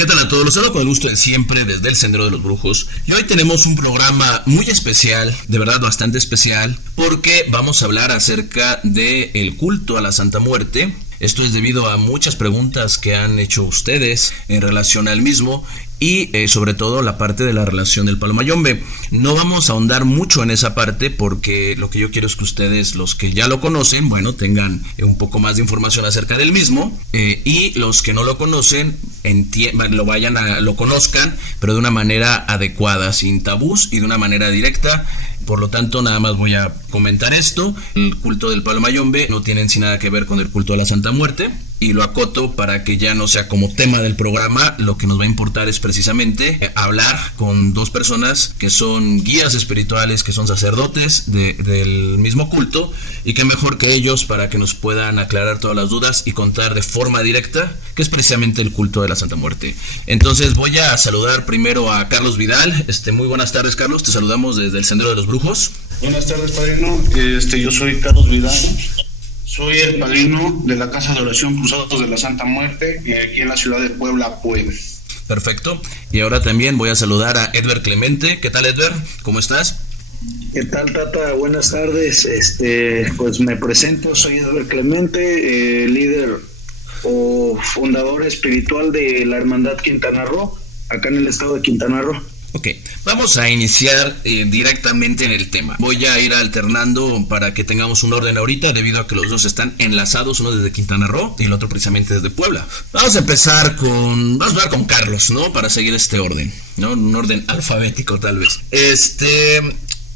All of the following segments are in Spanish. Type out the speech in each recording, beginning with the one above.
¿Qué tal a todos? Los saludo con el gusto de siempre desde el Sendero de los Brujos. Y hoy tenemos un programa muy especial, de verdad bastante especial, porque vamos a hablar acerca del culto a la Santa Muerte. Esto es debido a muchas preguntas que han hecho ustedes en relación al mismo y sobre todo la parte de la relación del palo mayombe. No vamos a ahondar mucho en esa parte porque lo que yo quiero es que ustedes, los que ya lo conocen, bueno, tengan un poco más de información acerca del mismo y los que no lo conocen lo conozcan, pero de una manera adecuada, sin tabús y de una manera directa. Por lo tanto, nada más voy a comentar esto. El culto del palo mayombe no tiene en sí nada que ver con el culto a la Santa Muerte. Y lo acoto para que ya no sea como tema del programa. Lo que nos va a importar es precisamente hablar con dos personas que son guías espirituales, que son sacerdotes del mismo culto. Y que mejor que ellos para que nos puedan aclarar todas las dudas y contar de forma directa qué es precisamente el culto de la Santa Muerte. Entonces voy a saludar primero a Carlos Vidal. Muy buenas tardes, Carlos. Te saludamos desde el Sendero de los Brujos. Buenas tardes, padrino. Yo soy Carlos Vidal. Soy el padrino de la Casa de Oración Cruzados de la Santa Muerte, aquí en la ciudad de Puebla, Puebla. Perfecto. Y ahora también voy a saludar a Edver Clemente. ¿Qué tal, Edver? ¿Cómo estás? ¿Qué tal, Tata? Buenas tardes. Pues me presento, soy Edver Clemente, líder o fundador espiritual de la Hermandad Quintana Roo, acá en el estado de Quintana Roo. Ok, vamos a iniciar directamente en el tema. Voy a ir alternando para que tengamos un orden ahorita, debido a que los dos están enlazados, uno desde Quintana Roo y el otro precisamente desde Puebla. Vamos a empezar con Carlos, ¿no? Para seguir este orden, ¿no? Un orden alfabético tal vez.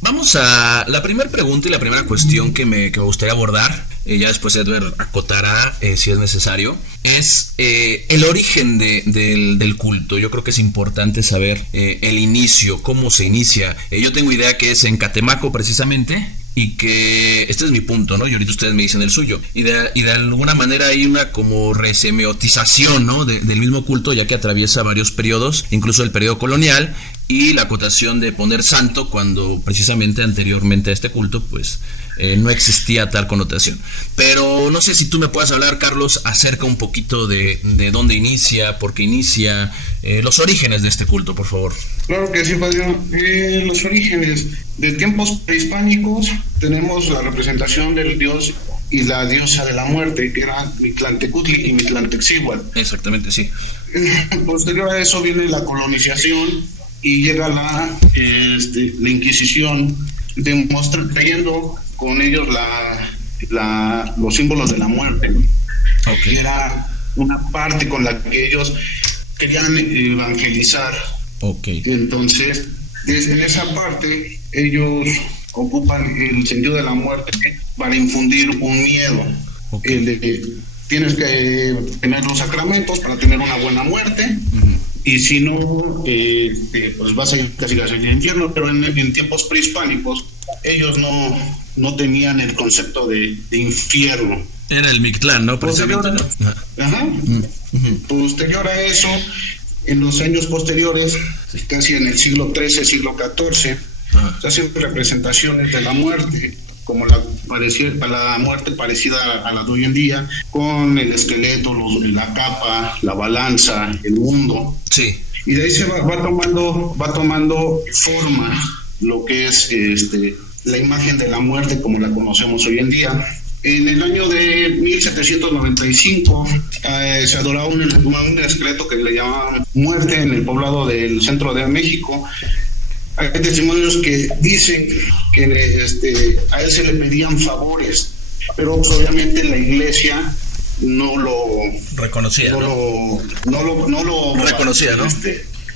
Vamos a la primera pregunta y la primera cuestión que me gustaría abordar. Ya después Edward acotará si es necesario. Es el origen del culto. Yo creo que es importante saber el inicio, cómo se inicia. Yo tengo idea que es en Catemaco precisamente. Y que este es mi punto, ¿no? Y ahorita ustedes me dicen el suyo. Y de alguna manera hay una como resemiotización, ¿no? Del mismo culto, ya que atraviesa varios periodos, incluso el periodo colonial, y la acotación de poner santo cuando precisamente anteriormente a este culto, pues no existía tal connotación. Pero no sé si tú me puedas hablar, Carlos, acerca un poquito de dónde inicia, por qué inicia, los orígenes de este culto, por favor. Claro que sí, padrino. Los orígenes de tiempos prehispánicos tenemos la representación del dios y la diosa de la muerte, que era Mictlantecutli y Mictlanteccihuatl. Exactamente, sí. Posterior a eso viene la colonización y llega la Inquisición, trayendo con ellos los símbolos de la muerte, okay, que era una parte con la que ellos querían evangelizar. Okay. Entonces, en esa parte ellos ocupan el sentido de la muerte para infundir un miedo. Okay. Tienes que tener los sacramentos para tener una buena muerte. Uh-huh. Y si no, pues vas a ir casi al infierno. Pero en tiempos prehispánicos ellos no tenían el concepto de infierno. Era el Mictlán, ¿no? Precisamente. Ajá. Uh-huh. Posterior a eso, en los años posteriores, casi en el siglo XIII, siglo XIV, se hacen representaciones de la muerte, como la muerte parecida a la de hoy en día, con el esqueleto, la capa, la balanza, el mundo. Sí. Y de ahí se va tomando forma lo que es la imagen de la muerte como la conocemos hoy en día. En el año de 1795 se adoraba un esqueleto que le llamaban muerte en el poblado del centro de México. Hay testimonios que dicen que a él se le pedían favores, pero pues, obviamente la iglesia no lo reconocía, no lo reconocía, ¿no?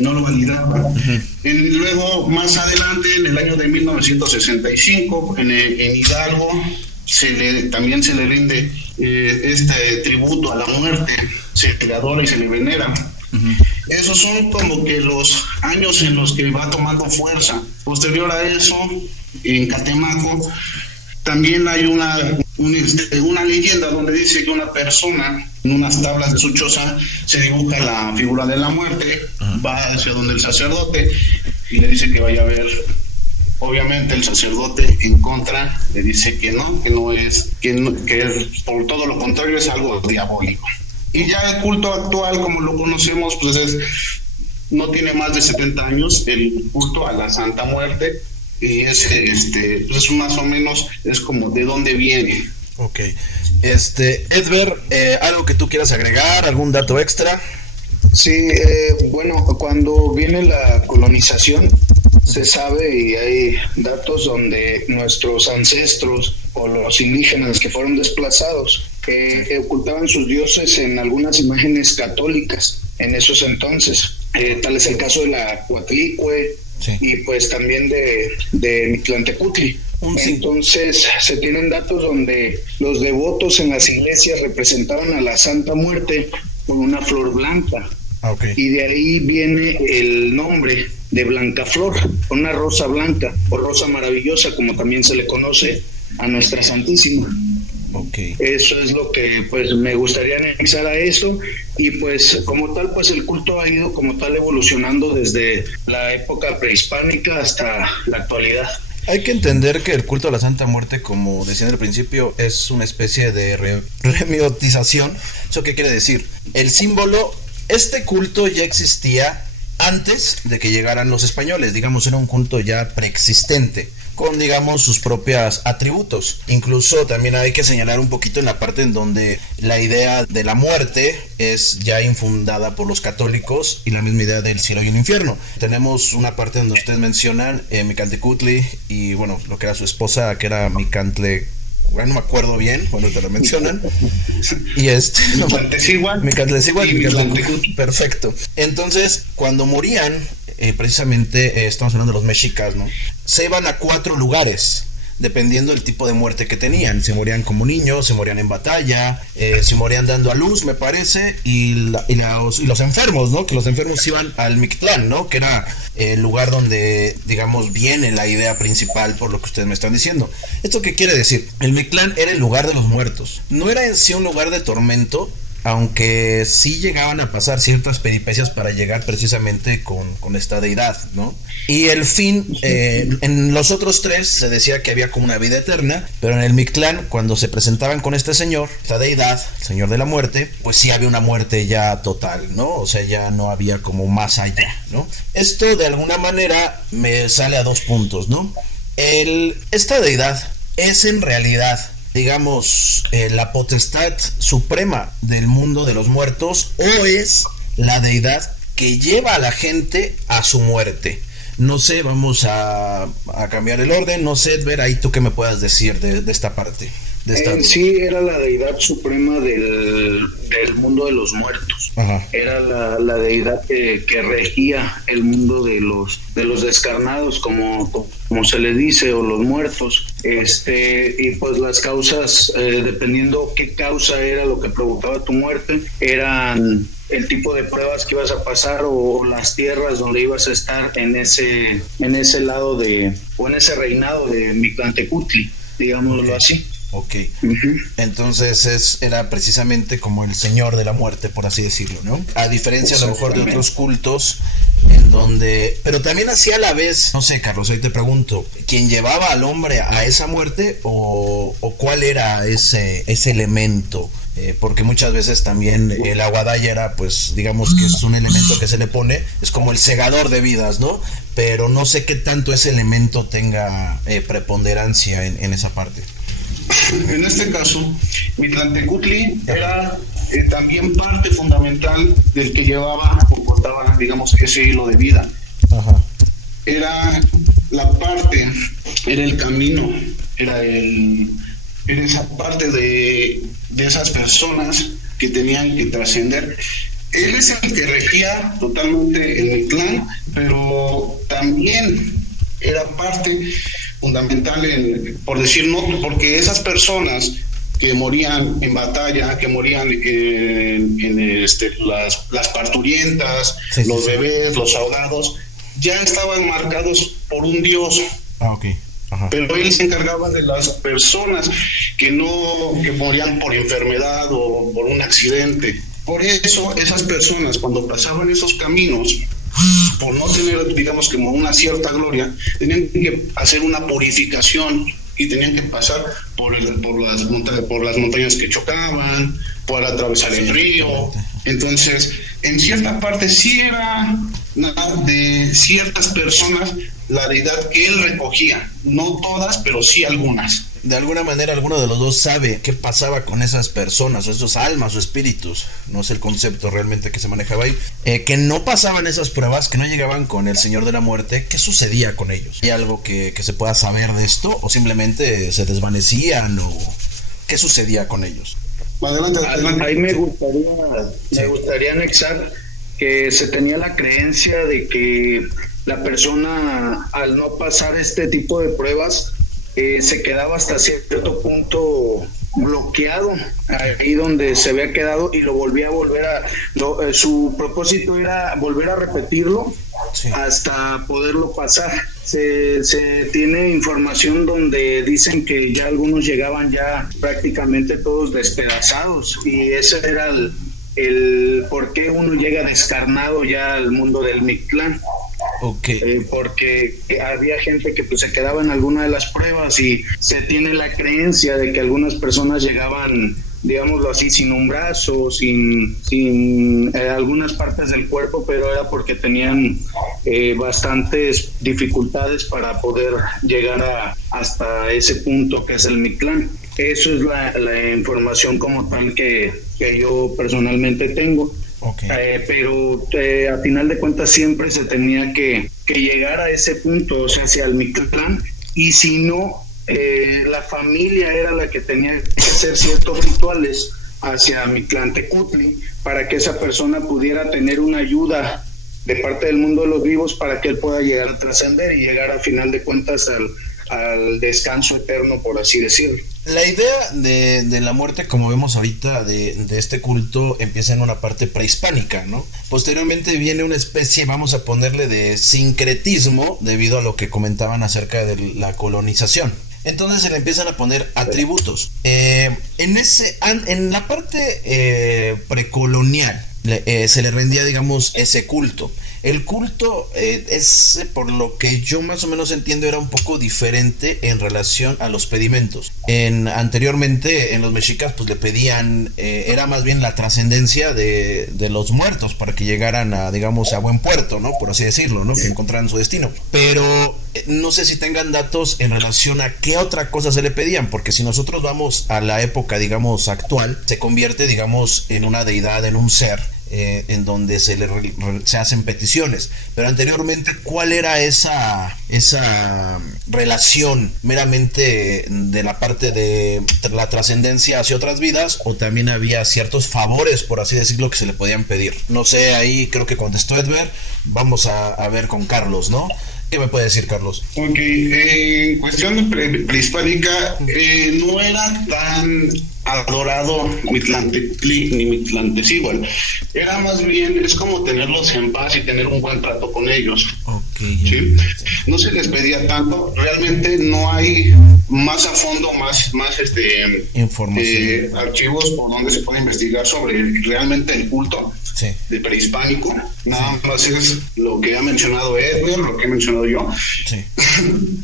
No lo validaba. Uh-huh. Luego, más adelante, en el año de 1965, en Hidalgo, también se le rinde este tributo a la muerte, se le adora y se le venera. Uh-huh. Esos son como que los años en los que va tomando fuerza. Posterior a eso, en Catemaco, también hay una leyenda donde dice que una persona, en unas tablas de su choza, se dibuja la figura de la muerte, va hacia donde el sacerdote y le dice que vaya a ver. Obviamente el sacerdote en contra le dice que no es, por todo lo contrario, es algo diabólico. Y ya el culto actual, como lo conocemos, pues no tiene más de 70 años, el culto a la Santa Muerte, y pues más o menos es como de dónde viene. Ok. Edver, ¿algo que tú quieras agregar? ¿Algún dato extra? Sí, bueno, cuando viene la colonización, se sabe y hay datos donde nuestros ancestros o los indígenas que fueron desplazados ocultaban sus dioses en algunas imágenes católicas en esos entonces. Tal es el caso de la Coatlicue, sí, y pues también de Mictlantecutli. Entonces se tienen datos donde los devotos en las iglesias representaban a la Santa Muerte con una flor blanca. Okay. Y de ahí viene el nombre de Blancaflor, una rosa blanca o rosa maravillosa, como también se le conoce a nuestra Santísima. Okay. Eso es lo que pues me gustaría anexar a eso, y pues como tal pues el culto ha ido como tal evolucionando desde la época prehispánica hasta la actualidad. Hay que entender que el culto a la Santa Muerte, como decía al principio, es una especie de remiotización. ¿Eso qué quiere decir? El símbolo, este culto ya existía antes de que llegaran los españoles, digamos, era un culto ya preexistente, con, digamos, sus propios atributos. Incluso también hay que señalar un poquito en la parte en donde la idea de la muerte es ya infundada por los católicos y la misma idea del cielo y el infierno. Tenemos una parte donde ustedes mencionan Mictlantecutli y, bueno, lo que era su esposa, que era no me acuerdo bien cuando te lo mencionan. Y Mictlantecutli, perfecto. Entonces, cuando morían, precisamente estamos hablando de los mexicas, ¿no? Se iban a 4 lugares, dependiendo del tipo de muerte que tenían. Se morían como niños, se morían en batalla, se morían dando a luz, me parece, y los enfermos, ¿no? Que los enfermos iban al Mictlán, ¿no? Que era el lugar donde, digamos, viene la idea principal por lo que ustedes me están diciendo. ¿Esto qué quiere decir? El Mictlán era el lugar de los muertos. No era en sí un lugar de tormento, aunque sí llegaban a pasar ciertas peripecias para llegar precisamente con esta deidad, ¿no? Y el fin, en los otros 3 se decía que había como una vida eterna, pero en el Mictlán, cuando se presentaban con este señor, esta deidad, el señor de la muerte, pues sí había una muerte ya total, ¿no? O sea, ya no había como más allá, ¿no? Esto de alguna manera me sale a 2 puntos, ¿no? Esta deidad es en realidad, digamos, la potestad suprema del mundo de los muertos, o es la deidad que lleva a la gente a su muerte. No sé, vamos a cambiar el orden. No sé, Edver, ahí tú qué me puedas decir de esta parte. Sí, era la deidad suprema del mundo de los muertos. Ajá. Era la deidad que regía el mundo de los descarnados, como se les dice, o los muertos. Y pues las causas, dependiendo qué causa era lo que provocaba tu muerte, eran el tipo de pruebas que ibas a pasar o las tierras donde ibas a estar en ese lado o en ese reinado de Mictlantecutli, digámoslo así. Ok, entonces era precisamente como el señor de la muerte, por así decirlo, ¿no? A diferencia a lo mejor de otros cultos en donde, pero también hacía a la vez, no sé, Carlos, hoy te pregunto, ¿quién llevaba al hombre a esa muerte o cuál era ese elemento? Porque muchas veces también el aguadaya era, pues, digamos que es un elemento que se le pone, es como el segador de vidas, ¿no? Pero no sé qué tanto ese elemento tenga preponderancia en esa parte. En este caso, Mictlantecutli era también parte fundamental del que llevaba o portaba, digamos, ese hilo de vida. Ajá. Era la parte, era el camino, era esa parte de esas personas que tenían que trascender. Él es el que regía totalmente el Mictlán, pero también era parte fundamental por decir no, porque esas personas que morían en batalla, que morían en las parturientas, sí, los bebés, los ahogados, ya estaban marcados por un dios. Okay. Ajá. Pero él se encargaba de las personas que morían por enfermedad o por un accidente. Por eso esas personas, cuando pasaban esos caminos, por no tener, digamos, como una cierta gloria, tenían que hacer una purificación y tenían que pasar por las montañas que chocaban, por atravesar el río. Entonces, en cierta parte sí era de ciertas personas la deidad que él recogía, no todas, pero sí algunas. De alguna manera alguno de los dos sabe qué pasaba con esas personas, o esos almas o espíritus, no es el concepto realmente que se manejaba ahí, que no pasaban esas pruebas, que no llegaban con el Señor de la Muerte. ¿Qué sucedía con ellos? ¿Hay algo que se pueda saber de esto? ¿O simplemente se desvanecían? ¿O qué sucedía con ellos? Adelante. Ahí me gustaría anexar que se tenía la creencia de que la persona, al no pasar este tipo de pruebas, se quedaba hasta cierto punto bloqueado ahí donde se había quedado, y lo volvía a su propósito era volver a repetirlo, sí, hasta poderlo pasar. Se tiene información donde dicen que ya algunos llegaban ya prácticamente todos despedazados, y ese era el por qué uno llega descarnado ya al mundo del Mictlán. Okay. Porque había gente que pues se quedaba en alguna de las pruebas, y se tiene la creencia de que algunas personas llegaban, digámoslo así, sin un brazo, sin algunas partes del cuerpo, pero era porque tenían bastantes dificultades para poder llegar hasta ese punto que es el Mictlán. Eso es la información como tal que yo personalmente tengo. Okay. Pero a final de cuentas siempre se tenía que llegar a ese punto, o sea, hacia el Mictlán, y si no, la familia era la que tenía que hacer ciertos rituales hacia Mictlantecutli para que esa persona pudiera tener una ayuda de parte del mundo de los vivos para que él pueda llegar a trascender y llegar a final de cuentas al descanso eterno, por así decirlo. La idea de la muerte, como vemos ahorita, de este culto, empieza en una parte prehispánica, ¿no? Posteriormente viene una especie, vamos a ponerle, de sincretismo, debido a lo que comentaban acerca de la colonización. Entonces se le empiezan a poner atributos. En la parte precolonial se le rendía, digamos, ese culto. El culto, por lo que yo más o menos entiendo, era un poco diferente en relación a los pedimentos. Anteriormente, en los mexicas, pues le pedían, era más bien la trascendencia de los muertos para que llegaran a, digamos, a buen puerto, ¿no? Por así decirlo, ¿no? Que encontraran su destino. Pero no sé si tengan datos en relación a qué otra cosa se le pedían, porque si nosotros vamos a la época, digamos, actual, se convierte, digamos, en una deidad, en un ser, en donde se hacen peticiones. Pero anteriormente, ¿cuál era esa relación meramente de la parte de la trascendencia hacia otras vidas, o también había ciertos favores, por así decirlo, que se le podían pedir? No sé, ahí creo que contestó Edver. Vamos a ver con Carlos, ¿no? ¿Qué me puede decir, Carlos? Ok, en cuestión prehispánica, no era tan adorado Mictlantecutli ni Mictlantecíhuatl. Era más bien, es como tenerlos en paz y tener un buen trato con ellos. Okay. ¿Sí? No se les pedía tanto, realmente no hay más a fondo, más información, archivos por donde se puede investigar sobre realmente el culto. Sí. De prehispánico. Nada más es lo que ha mencionado Edwin, lo que he mencionado yo. Sí.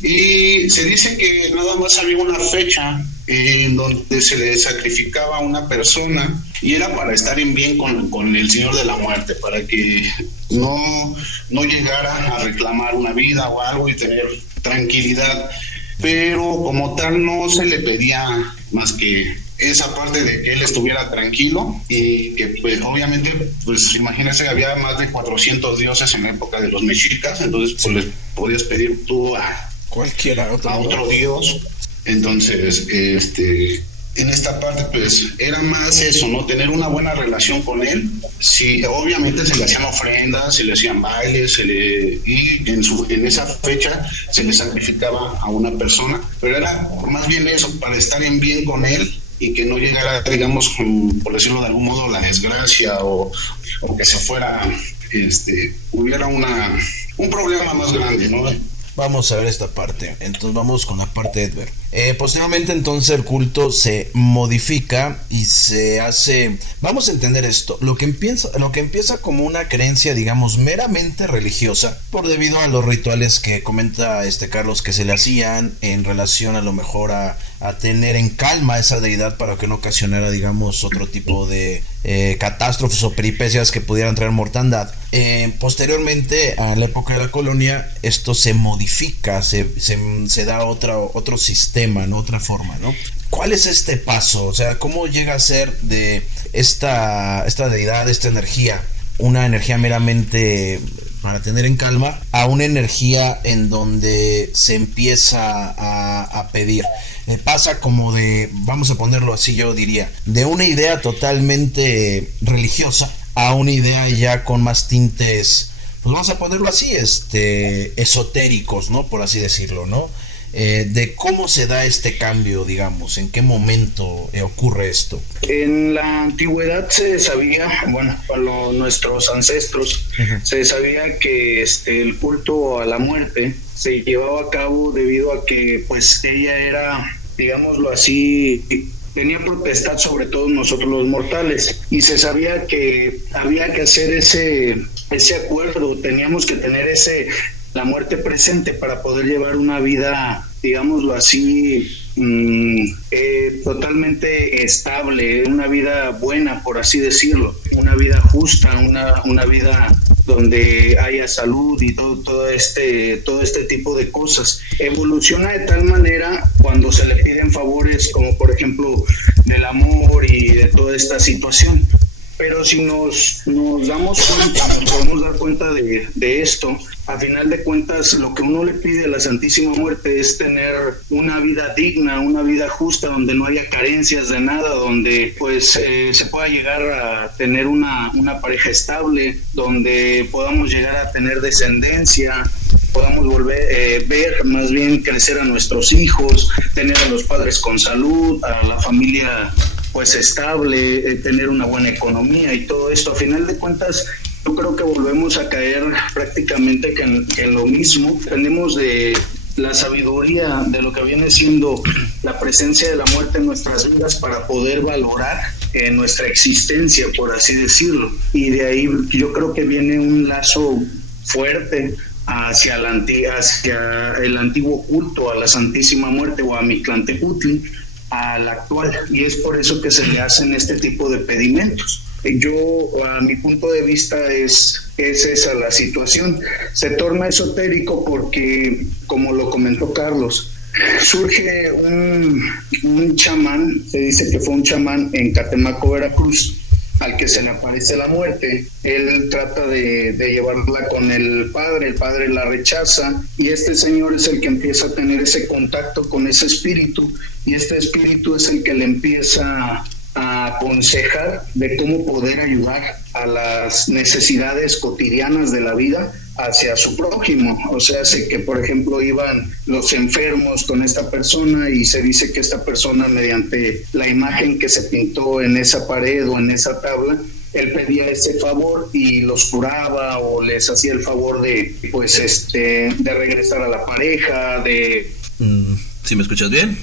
Y se dice que nada más había una fecha en donde se le sacrificaba a una persona, y era para estar en bien con el Señor de la Muerte, para que no llegara a reclamar una vida o algo y tener tranquilidad. Pero como tal no se le pedía más que esa parte de que él estuviera tranquilo, y que pues obviamente, pues imagínense, había más de 400 dioses en la época de los mexicas, entonces pues les podías pedir tú a cualquiera otro dios. Entonces en esta parte pues era más eso, ¿no? Tener una buena relación con él. Sí, obviamente se le hacían ofrendas, se le hacían bailes, y en esa fecha se le sacrificaba a una persona, pero era más bien eso, para estar en bien con él y que no llegara, digamos, por decirlo de algún modo, la desgracia, o que se fuera, hubiera un problema más grande, ¿no? Vamos a ver esta parte. Entonces vamos con la parte de Edver. Posteriormente entonces el culto se modifica y se hace, vamos a entender esto, lo que empieza como una creencia, digamos, meramente religiosa, por debido a los rituales que comenta Carlos que se le hacían en relación a lo mejor a tener en calma a esa deidad para que no ocasionara, digamos, otro tipo de catástrofes o peripecias que pudieran traer mortandad. Posteriormente, a la época de la colonia, esto se modifica, se da otro sistema, ¿no? Otra forma, ¿no? ¿Cuál es este paso? O sea, ¿cómo llega a ser de esta deidad, esta energía, una energía meramente para tener en calma, a una energía en donde se empieza a pedir? Pasa como de, vamos a ponerlo así, yo diría, de una idea totalmente religiosa a una idea ya con más tintes, pues vamos a ponerlo así, esotéricos, ¿no? Por así decirlo, ¿no? De cómo se da este cambio, digamos, en qué momento ocurre esto. En la antigüedad se sabía, bueno, para nuestros ancestros, se sabía que el culto a la muerte se llevaba a cabo debido a que pues ella era, digámoslo así, tenía potestad sobre todos nosotros los mortales, y se sabía que había que hacer ese acuerdo, teníamos que tener la muerte presente para poder llevar una vida, digámoslo así, totalmente estable, una vida buena, por así decirlo, una vida justa, una vida donde haya salud y todo este tipo de cosas. Evoluciona de tal manera cuando se le piden favores, como por ejemplo del amor y de toda esta situación. Pero si nos damos cuenta, nos podemos dar cuenta de esto, a final de cuentas lo que uno le pide a la Santísima Muerte es tener una vida digna, una vida justa, donde no haya carencias de nada, donde pues se pueda llegar a tener una pareja estable, donde podamos llegar a tener descendencia, podamos ver más bien crecer a nuestros hijos, tener a los padres con salud, a la familia pues estable, tener una buena economía y todo esto. A final de cuentas, yo creo que volvemos a caer prácticamente en lo mismo. Tenemos de la sabiduría de lo que viene siendo la presencia de la muerte en nuestras vidas para poder valorar nuestra existencia, por así decirlo. Y de ahí yo creo que viene un lazo fuerte hacia el antiguo culto a la Santísima Muerte o a Mictlantecutli, al actual, y es por eso que se le hacen este tipo de pedimentos. Yo, a mi punto de vista, es esa la situación. Se torna esotérico porque, como lo comentó Carlos, surge un chamán, se dice que fue un chamán en Catemaco, Veracruz, al que se le aparece la muerte. Él trata de llevarla con el padre la rechaza, y este señor es el que empieza a tener ese contacto con ese espíritu, y este espíritu es el que le empieza a aconsejar de cómo poder ayudar a las necesidades cotidianas de la vida hacia su prójimo. O sea, sé que por ejemplo iban los enfermos con esta persona, y se dice que esta persona, mediante la imagen que se pintó en esa pared o en esa tabla, él pedía ese favor y los curaba, o les hacía el favor de pues de regresar a la pareja, de... ¿Sí me escuchas bien?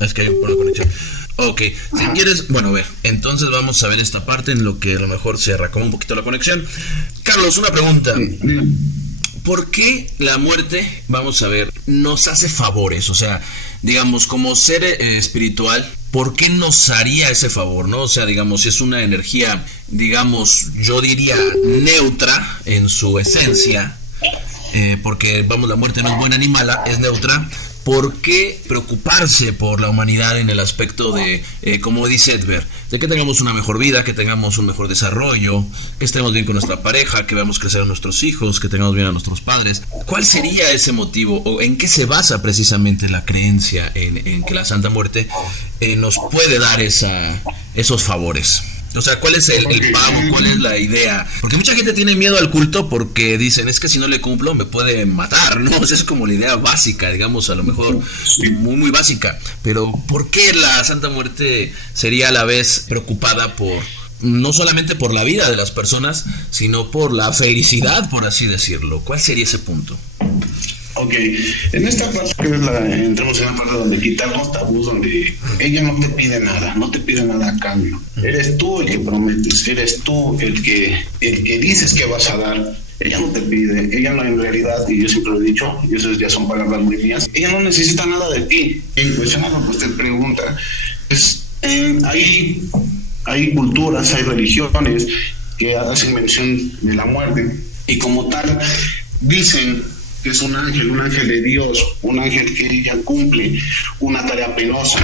Es que hay una conexión. Ok, si quieres, bueno, a ver, entonces vamos a ver esta parte en lo que a lo mejor se arrancó un poquito la conexión. Carlos, una pregunta. ¿Por qué la muerte, vamos a ver, nos hace favores? O sea, digamos, como ser espiritual, ¿por qué nos haría ese favor, no? O sea, digamos, si es una energía, digamos, yo diría neutra en su esencia, porque, vamos, la muerte no es buena ni mala, es neutra. ¿Por qué preocuparse por la humanidad en el aspecto de, como dice Edver, de que tengamos una mejor vida, que tengamos un mejor desarrollo, que estemos bien con nuestra pareja, que veamos crecer a nuestros hijos, que tengamos bien a nuestros padres? ¿Cuál sería ese motivo, o en qué se basa precisamente la creencia en que la Santa Muerte nos puede dar esos favores? O sea, ¿cuál es el pago? ¿Cuál es la idea? Porque mucha gente tiene miedo al culto porque dicen, es que si no le cumplo me puede matar, ¿no? O sea, es como la idea básica, digamos, a lo mejor muy, muy básica. Pero ¿por qué la Santa Muerte sería a la vez preocupada por, no solamente por la vida de las personas, sino por la felicidad, por así decirlo? ¿Cuál sería ese punto? Ok, en esta parte entramos en la parte donde quitamos tabús, donde ella no te pide nada, no te pide nada a cambio. Eres tú el que prometes, eres tú el que dices que vas a dar. Ella no te pide, ella no, en realidad, y yo siempre lo he dicho, y eso ya son palabras muy mías, ella no necesita nada de ti. Y cuestionando, pues te pregunta, hay culturas, hay religiones que hacen mención de la muerte, y como tal, dicen que es un ángel de Dios, un ángel que ella cumple una tarea penosa.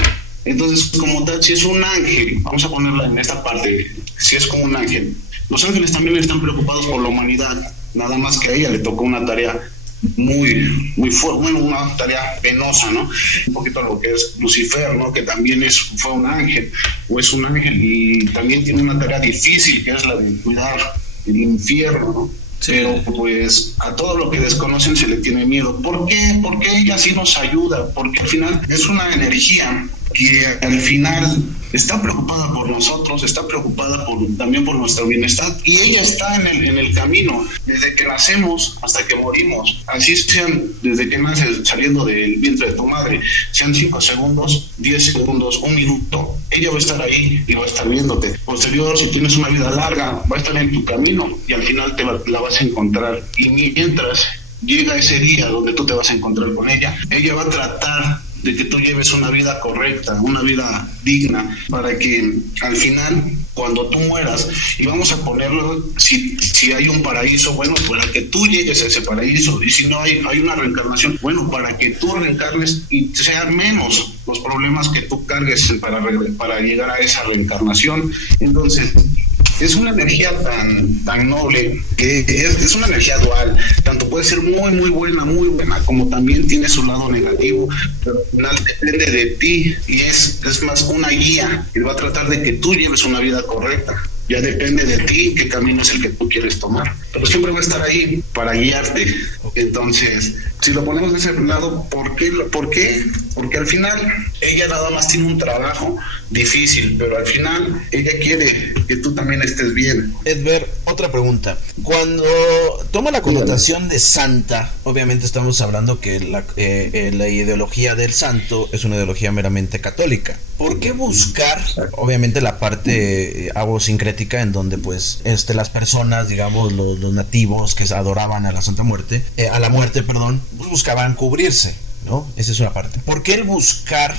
Entonces, como tal, si es un ángel, vamos a ponerla en esta parte, si es como un ángel, los ángeles también están preocupados por la humanidad, nada más que a ella le tocó una tarea muy fuerte, bueno, una tarea penosa, ¿no? Un poquito lo que es Lucifer, ¿no? Que también fue un ángel, o es un ángel, y también tiene una tarea difícil, que es la de cuidar el infierno, ¿no? Pero pues a todo lo que desconocen se le tiene miedo. ¿Por qué? Porque ella sí nos ayuda, porque al final es una energía que al final está preocupada por nosotros, está preocupada también por nuestro bienestar, y ella está en el camino desde que nacemos hasta que morimos. Así sean desde que naces saliendo del vientre de tu madre, sean 5 segundos, 10 segundos, 1 minuto, ella va a estar ahí y va a estar viéndote. Posterior, si tienes una vida larga, va a estar en tu camino y al final la vas a encontrar. Y mientras llega ese día donde tú te vas a encontrar con ella va a tratar de que tú lleves una vida correcta, una vida digna, para que al final, cuando tú mueras, y vamos a ponerlo, si hay un paraíso, bueno, para que tú llegues a ese paraíso, y si no hay una reencarnación, bueno, para que tú reencarnes y sean menos los problemas que tú cargues para llegar a esa reencarnación. Entonces, es una energía tan noble, que es una energía dual, tanto puede ser muy buena, como también tiene su lado negativo, pero al final depende de ti, y es más una guía, y va a tratar de que tú lleves una vida correcta. Ya depende de ti qué camino es el que tú quieres tomar, pero siempre va a estar ahí para guiarte. Entonces, si lo ponemos de ese lado, ¿por qué? Porque al final ella nada más tiene un trabajo difícil, pero al final ella quiere que tú también estés bien. Edver, otra pregunta. Cuando toma la connotación de santa, obviamente estamos hablando que la ideología del santo es una ideología meramente católica. ¿Por qué buscar, obviamente, la parte sincrética en donde pues las personas, digamos, los nativos que adoraban a la Santa Muerte, pues buscaban cubrirse, ¿no? Esa es una parte. ¿Por qué el buscar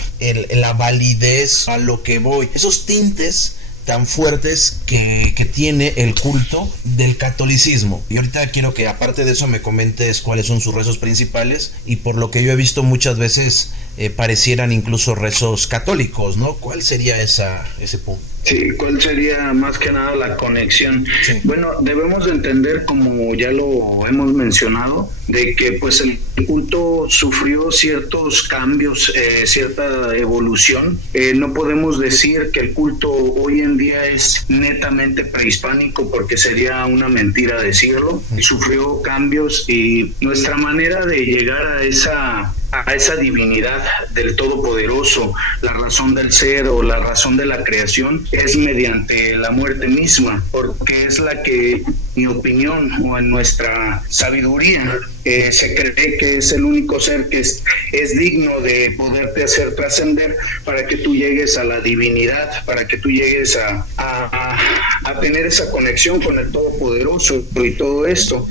la validez a lo que voy? Esos tintes tan fuertes que tiene el culto del catolicismo. Y ahorita quiero que aparte de eso me comentes cuáles son sus rezos principales, y por lo que yo he visto muchas veces parecieran incluso rezos católicos, ¿no? ¿Cuál sería ese punto? Sí, ¿cuál sería más que nada la conexión? Sí. Bueno, debemos entender, como ya lo hemos mencionado, de que pues el culto sufrió ciertos cambios, cierta evolución. No podemos decir que el culto hoy en día es netamente prehispánico, porque sería una mentira decirlo. Sufrió cambios, y nuestra manera de llegar a esa divinidad del Todopoderoso, la razón del ser o la razón de la creación, es mediante la muerte misma, porque es la que, en mi opinión, o en nuestra sabiduría, se cree que es el único ser que es digno de poderte hacer trascender para que tú llegues a la divinidad, para que tú llegues a tener esa conexión con el Todopoderoso y todo esto.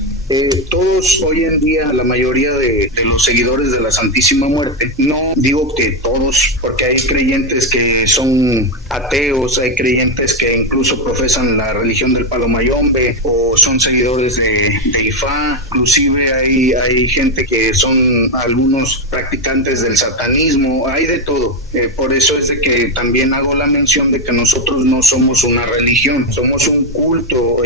Todos hoy en día, la mayoría de los seguidores de la Santísima Muerte, no digo que todos, porque hay creyentes que son ateos, hay creyentes que incluso profesan la religión del Palo Mayombe o son seguidores de Ifá, inclusive hay gente que son algunos practicantes del satanismo, hay de todo. Por eso es de que también hago la mención de que nosotros no somos una religión, somos un culto.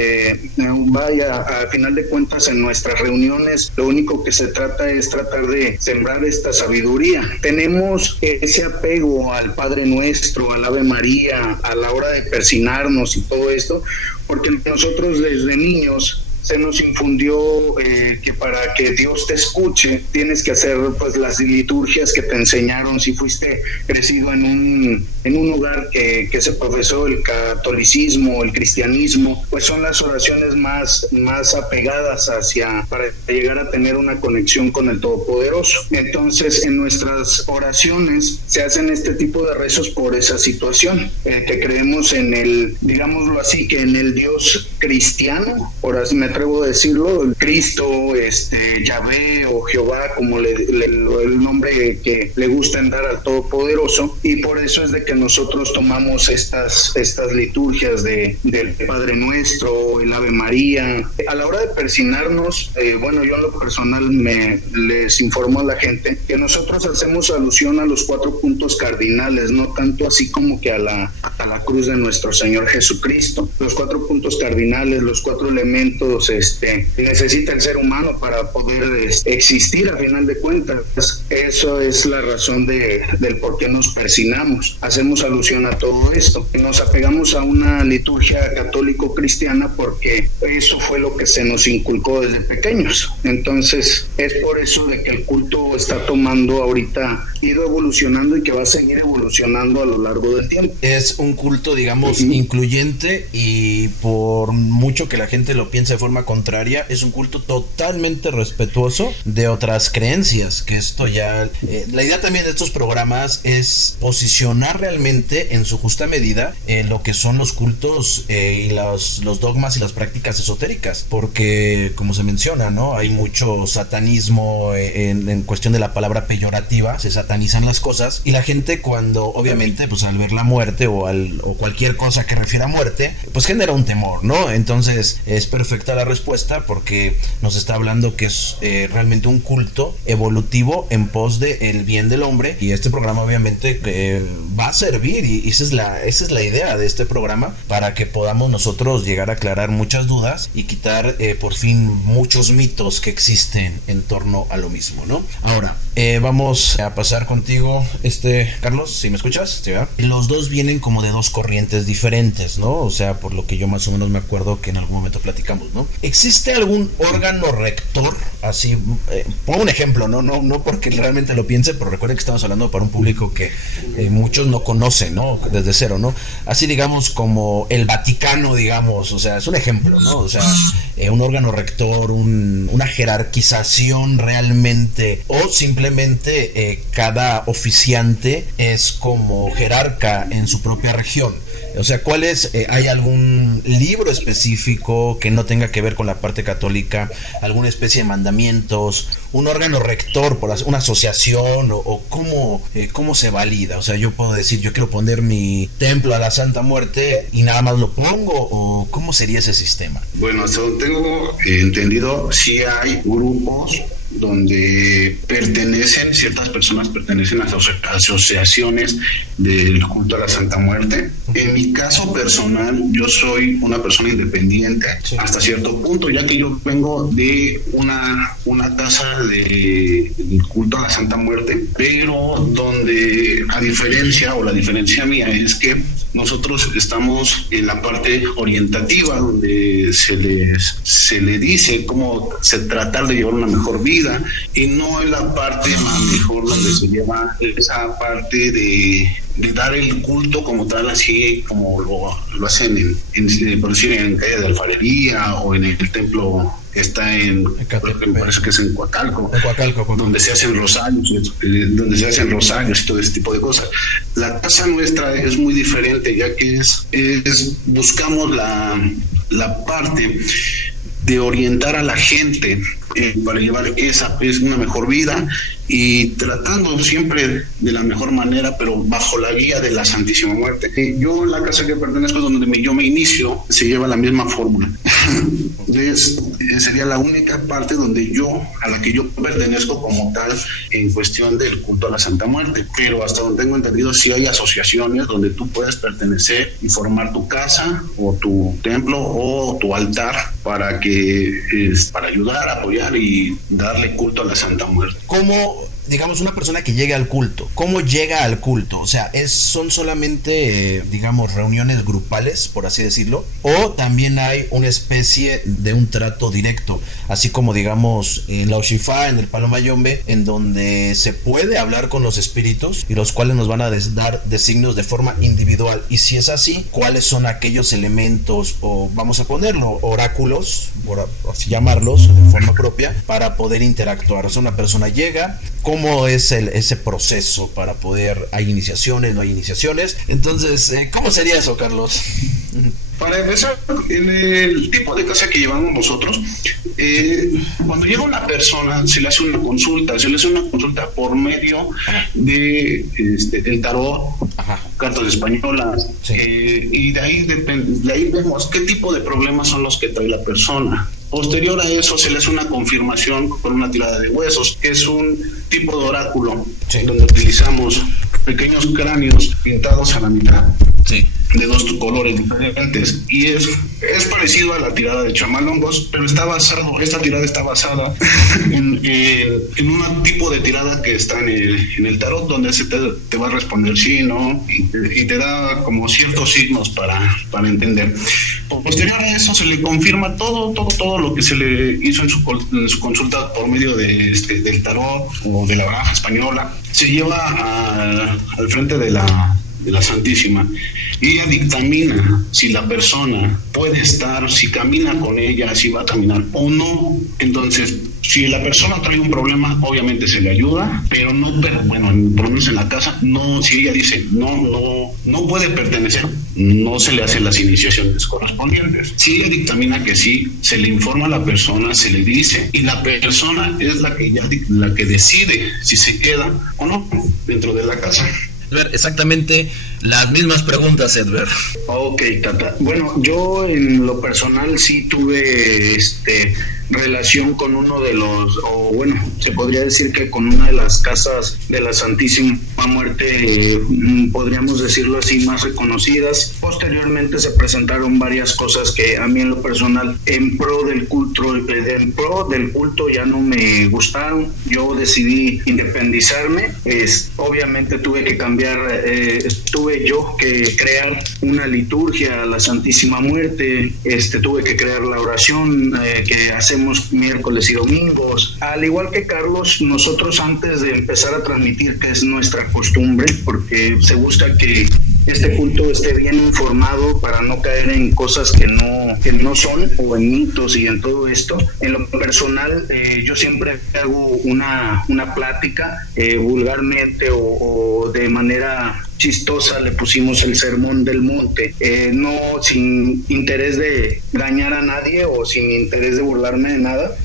A final de cuentas, en nuestras reuniones lo único que se trata es tratar de sembrar esta sabiduría. Tenemos ese apego al Padre Nuestro, al Ave María, a la hora de persinarnos y todo esto, porque nosotros desde niños se nos infundió que para que Dios te escuche tienes que hacer pues las liturgias que te enseñaron si fuiste crecido en un lugar que se profesó el catolicismo, el cristianismo, pues son las oraciones más apegadas para llegar a tener una conexión con el Todopoderoso. Entonces en nuestras oraciones se hacen este tipo de rezos por esa situación, que creemos en digámoslo así, que en el Dios cristiano, por así me atrevo a decirlo, el Cristo, Yahvé o Jehová, como el nombre que le gustan dar al Todopoderoso, y por eso es de que nosotros tomamos estas liturgias del Padre Nuestro, el Ave María. A la hora de persignarnos, yo en lo personal les informo a la gente que nosotros hacemos alusión a los 4 puntos cardinales, no tanto así como que a la cruz de nuestro Señor Jesucristo. Los 4 puntos cardinales, los 4 elementos necesita el ser humano para poder existir a final de cuentas. Eso es la razón del por qué nos persignamos. Hacemos alusión a todo esto. Nos apegamos a una liturgia católico-cristiana porque eso fue lo que se nos inculcó desde pequeños. Entonces es por eso de que el culto está tomando ahorita, ido evolucionando y que va a seguir evolucionando a lo largo del tiempo. Es un culto, digamos, incluyente, y por mucho que la gente lo piense de forma contraria, es un culto totalmente respetuoso de otras creencias, que esto ya... la idea también de estos programas es posicionar realmente en su justa medida lo que son los cultos y los dogmas y las prácticas esotéricas, porque como se menciona, ¿no? Hay mucho satanismo en cuestión de la palabra peyorativa, se satanizan las cosas, y la gente cuando obviamente pues al ver la muerte o cualquier cosa que refiera a muerte, pues genera un temor, ¿no? Entonces es perfecta la respuesta porque nos está hablando que es realmente un culto evolutivo en pos de el bien del hombre, y este programa obviamente va a servir, y esa es la idea de este programa, para que podamos nosotros llegar a aclarar muchas dudas y quitar por fin muchos mitos que existen en torno a lo mismo, ¿no? Ahora, vamos a pasar contigo, Carlos, si me escuchas, ¿sí, verdad? Los dos vienen como de dos corrientes diferentes, ¿no? O sea, por lo que yo más o menos me acuerdo que en algún momento platicamos, ¿no? ¿Existe algún órgano rector? Así, pongo un ejemplo, no porque realmente lo piense, pero recuerden que estamos hablando para un público que muchos no conocen, ¿no? Desde cero, ¿no? Así, digamos, como el Vaticano, digamos, o sea, es un ejemplo, ¿no? O sea, un órgano rector, una jerarquización realmente, o simplemente cada oficiante es como jerarca en su propia región. O sea, ¿hay algún libro específico que no tenga que ver con la parte católica, alguna especie de mandamientos, un órgano rector, por una asociación, o cómo se valida? O sea, yo puedo decir, yo quiero poner mi templo a la Santa Muerte y nada más lo pongo, o ¿cómo sería ese sistema? Bueno, hasta donde tengo entendido, sí hay grupos donde ciertas personas pertenecen a asociaciones del culto a la Santa Muerte. En mi caso personal, yo soy una persona independiente hasta cierto punto, ya que yo vengo de una casa del culto a la Santa Muerte, pero donde la diferencia mía es que nosotros estamos en la parte orientativa, donde se le dice cómo tratar de llevar una mejor vida, y no en la parte mejor donde se lleva esa parte de dar el culto como tal, así como lo hacen por decir, en calle de Alfarería o en el templo que está me parece que es en Coacalco, donde se hacen rosarios y todo ese tipo de cosas. La casa nuestra es muy diferente, ya que buscamos la parte de orientar a la gente para llevar una mejor vida, y tratando siempre de la mejor manera, pero bajo la guía de la Santísima Muerte. Yo en la casa que pertenezco, donde yo me inicio, se lleva la misma fórmula. Sería la única parte a la que yo pertenezco como tal en cuestión del culto a la Santa Muerte, pero hasta donde tengo entendido sí hay asociaciones donde tú puedes pertenecer y formar tu casa o tu templo o tu altar para ayudar, apoyar y darle culto a la Santa Muerte. ¿Cómo digamos, una persona que llegue al culto, ¿cómo llega al culto? O sea, son solamente, digamos, reuniones grupales, por así decirlo, o también hay una especie de un trato directo, así como, digamos, en la Oshifa, en el Palo Mayombe, en donde se puede hablar con los espíritus y los cuales nos van a dar designios de forma individual. Y si es así, ¿cuáles son aquellos elementos, o vamos a ponerlo, oráculos, por así llamarlos, de forma propia, para poder interactuar? O sea, una persona llega, ¿cómo es ese proceso para poder, hay iniciaciones, no hay iniciaciones? Entonces, ¿cómo sería eso, Carlos? Para empezar, en el tipo de casa que llevamos nosotros, cuando llega una persona, se le hace una consulta por medio de el tarot, cartas españolas, sí. Y de ahí vemos qué tipo de problemas son los que trae la persona. Posterior a eso se le hace una confirmación con una tirada de huesos, que es un tipo de oráculo, sí, donde utilizamos pequeños cráneos pintados a la mitad, sí, de dos colores diferentes, y es parecido a la tirada de chamalongos, pero esta tirada está basada en un tipo de tirada que está en el tarot, donde se te va a responder sí, no, y te da como ciertos signos para entender. Posterior a eso se le confirma todo lo que se le hizo en su consulta por medio del tarot o de la baraja española. Se lleva al frente de la Santísima, y ella dictamina si la persona puede estar, si camina con ella, si va a caminar o no. Entonces, si la persona trae un problema, obviamente se le ayuda, pero bueno, por lo menos en la casa, no, si ella dice no puede pertenecer, no se le hacen las iniciaciones correspondientes. Si ella dictamina que sí, se le informa a la persona, se le dice, y la persona es la que decide si se queda o no dentro de la casa. Exactamente las mismas preguntas, Edver. Ok, Tata. Bueno, yo en lo personal sí tuve relación con uno de o bueno, se podría decir que con una de las casas de la Santísima Muerte, podríamos decirlo así, más reconocidas. Posteriormente se presentaron varias cosas que a mí en lo personal, en pro del culto ya no me gustaron. Yo decidí independizarme. Obviamente tuve que cambiar, tuve yo que crear una liturgia a la Santísima Muerte, tuve que crear la oración que hacemos miércoles y domingos. Al igual que Carlos, nosotros antes de empezar a transmitir, que es nuestra costumbre, porque se busca que este culto esté bien informado para no caer en cosas que no son, o en mitos y en todo esto. En lo personal, yo siempre hago una plática, vulgarmente o de manera chistosa le pusimos el Sermón del Monte, no sin interés de dañar a nadie o sin interés de burlarme de nada,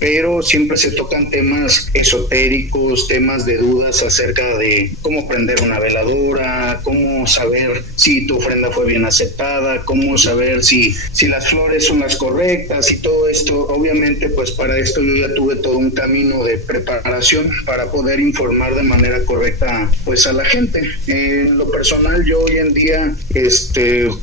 pero siempre se tocan temas esotéricos, temas de dudas acerca de cómo prender una veladora, cómo saber si tu ofrenda fue bien aceptada, cómo saber si las flores son las correctas y todo esto. Obviamente, pues para esto yo ya tuve todo un camino de preparación para poder informar de manera correcta pues a la gente. En lo personal, yo hoy en día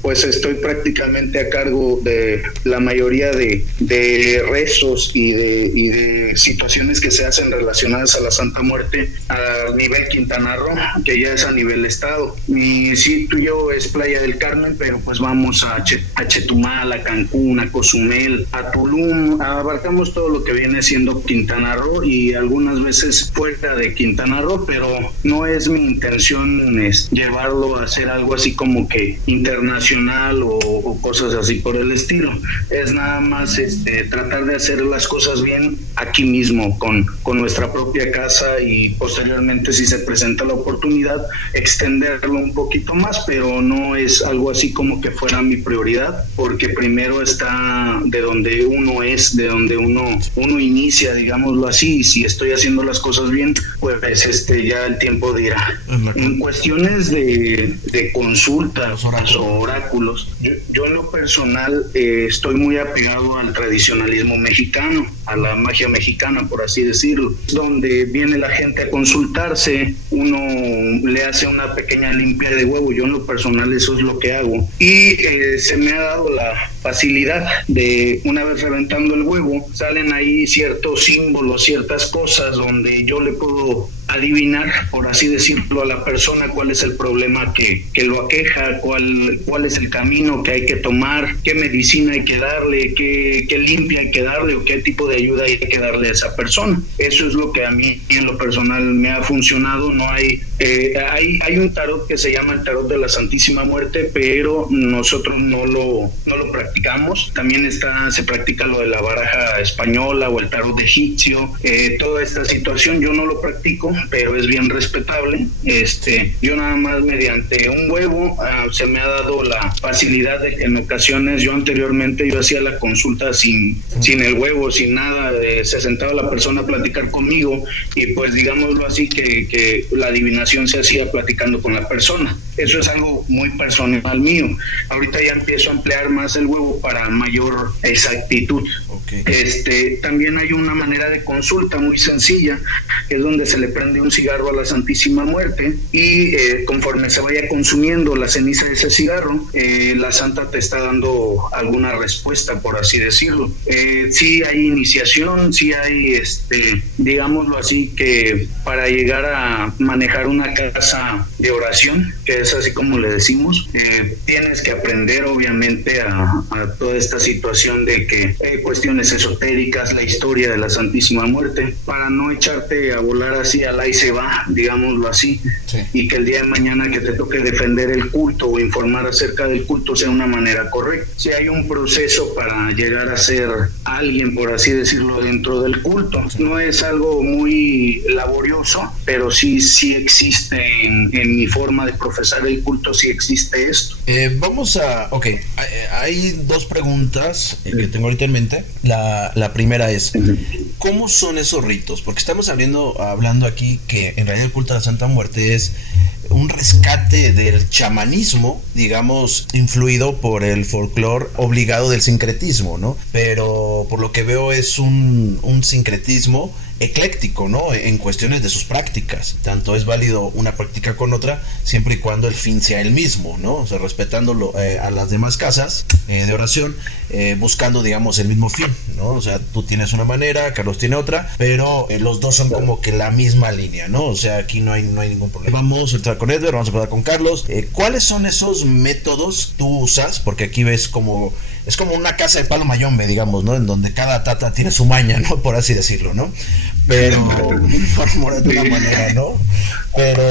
pues estoy prácticamente a cargo de la mayoría de rezos y de situaciones que se hacen relacionadas a la Santa Muerte a nivel Quintana Roo, que ya es a nivel estado. Mi sitio es Playa del Carmen, pero pues vamos a Chetumal, a Cancún, a Cozumel, a Tulum, abarcamos todo lo que viene siendo Quintana Roo y algunas veces fuera de Quintana Roo, pero no es mi intención llevarlo a hacer algo así como que internacional o cosas así por el estilo. Es nada más tratar de hacer las cosas bien aquí mismo con nuestra propia casa, y posteriormente, si se presenta la oportunidad, extenderlo un poquito más, pero no es algo así como que fuera mi prioridad, porque primero está de donde uno es, de donde uno inicia, digámoslo así, y si estoy haciendo las cosas bien, pues ya el tiempo dirá. En cuestiones de consultas o oráculos, yo en lo personal estoy muy apegado al tradicionalismo mexicano, a la magia mexicana, por así decirlo, donde viene la gente a consultarse, uno le hace una pequeña limpia de huevo. Yo en lo personal eso es lo que hago, y se me ha dado facilidad de, una vez reventando el huevo, salen ahí ciertos símbolos, ciertas cosas donde yo le puedo adivinar, por así decirlo, a la persona cuál es el problema que lo aqueja, cuál es el camino que hay que tomar, qué medicina hay que darle, qué limpia hay que darle o qué tipo de ayuda hay que darle a esa persona. Eso es lo que a mí en lo personal me ha funcionado. No hay un tarot que se llama el tarot de la Santísima Muerte, pero nosotros no lo practicamos. También se practica lo de la baraja española o el tarot egipcio. Toda esta situación yo no lo practico, pero es bien respetable. Yo nada más mediante un huevo se me ha dado la facilidad de que en ocasiones, yo anteriormente yo hacía la consulta sin el huevo, sin nada, se sentaba la persona a platicar conmigo y pues digámoslo así que la adivinación se hacía platicando con la persona. Eso es algo muy personal mío. Ahorita ya empiezo a emplear más el huevo para mayor exactitud. Okay. También hay una manera de consulta muy sencilla, que es donde se le prende un cigarro a la Santísima Muerte y conforme se vaya consumiendo la ceniza de ese cigarro, la Santa te está dando alguna respuesta, por así decirlo. Sí hay iniciación, sí hay, digámoslo así, que para llegar a manejar una casa de oración, que es así como le decimos, tienes que aprender obviamente a toda esta situación de que cuestiones esotéricas, la historia de la Santísima Muerte, para no echarte a volar así al ahí se va, digámoslo así, sí. Y que el día de mañana que te toque defender el culto o informar acerca del culto sea una manera correcta. Si hay un proceso para llegar a ser alguien, por así decirlo, dentro del culto, no es algo muy laborioso, pero sí existe en mi forma de profesar el culto, sí existe esto. Hay dos preguntas que tengo ahorita en mente. La primera es, ¿cómo son esos ritos? Porque estamos hablando aquí que en realidad el culto a la Santa Muerte es un rescate del chamanismo, digamos, influido por el folclore obligado del sincretismo, ¿no? Pero por lo que veo es un sincretismo ecléctico, ¿no? En cuestiones de sus prácticas. Tanto es válido una práctica con otra, siempre y cuando el fin sea el mismo, ¿no? O sea, respetándolo a las demás casas de oración, buscando, digamos, el mismo fin, ¿no? O sea, tú tienes una manera, Carlos tiene otra, pero los dos son como que la misma línea, ¿no? O sea, aquí no hay ningún problema. Vamos a entrar con Edward, vamos a empezar con Carlos. ¿Cuáles son esos métodos tú usas? Porque aquí ves como... Es como una casa de palo mayombe, digamos, ¿no? En donde cada tata tiene su maña, ¿no? Por así decirlo, ¿no? Pero, por de una manera, ¿no? Pero,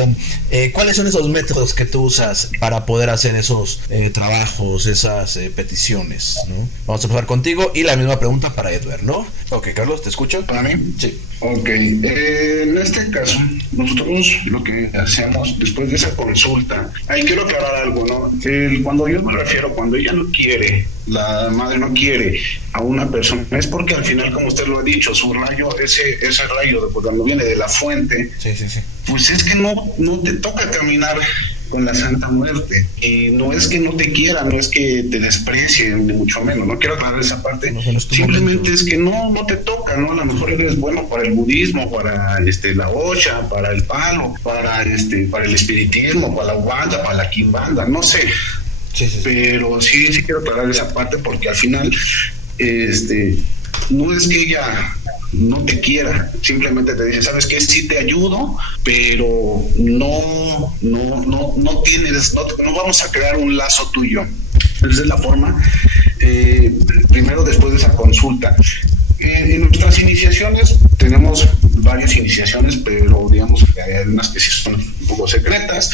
¿cuáles son esos métodos que tú usas para poder hacer esos trabajos, esas peticiones, ¿no? Vamos a empezar contigo y la misma pregunta para Edward, ¿no? Ok, Carlos, ¿te escucho? ¿Para mí? Sí. Ok, en este caso, nosotros lo que hacemos después de esa consulta, ahí quiero aclarar algo, ¿no? Cuando yo me refiero, cuando ella no quiere, la madre no quiere a una persona, es porque al final, como usted lo ha dicho, su rayo, ese rayo, cuando viene de la fuente, sí. Pues es que no te toca caminar con la Santa Muerte, y no es que no te quiera, no es que te desprecie, ni mucho menos, no quiero aclarar esa parte, simplemente es que no te toca, ¿no? A lo mejor eres bueno para el budismo, para la Osha, para el palo, para el espiritismo, para la Umbanda, para la Quimbanda, no sé. Sí. Pero sí quiero aclarar esa parte, porque al final no es que ella no te quiera, simplemente te dice, ¿sabes qué? Sí te ayudo, pero no vamos a crear un lazo tuyo. Esa es la forma, primero después de esa consulta. En nuestras iniciaciones tenemos varias iniciaciones, pero digamos que hay unas que sí son un poco secretas.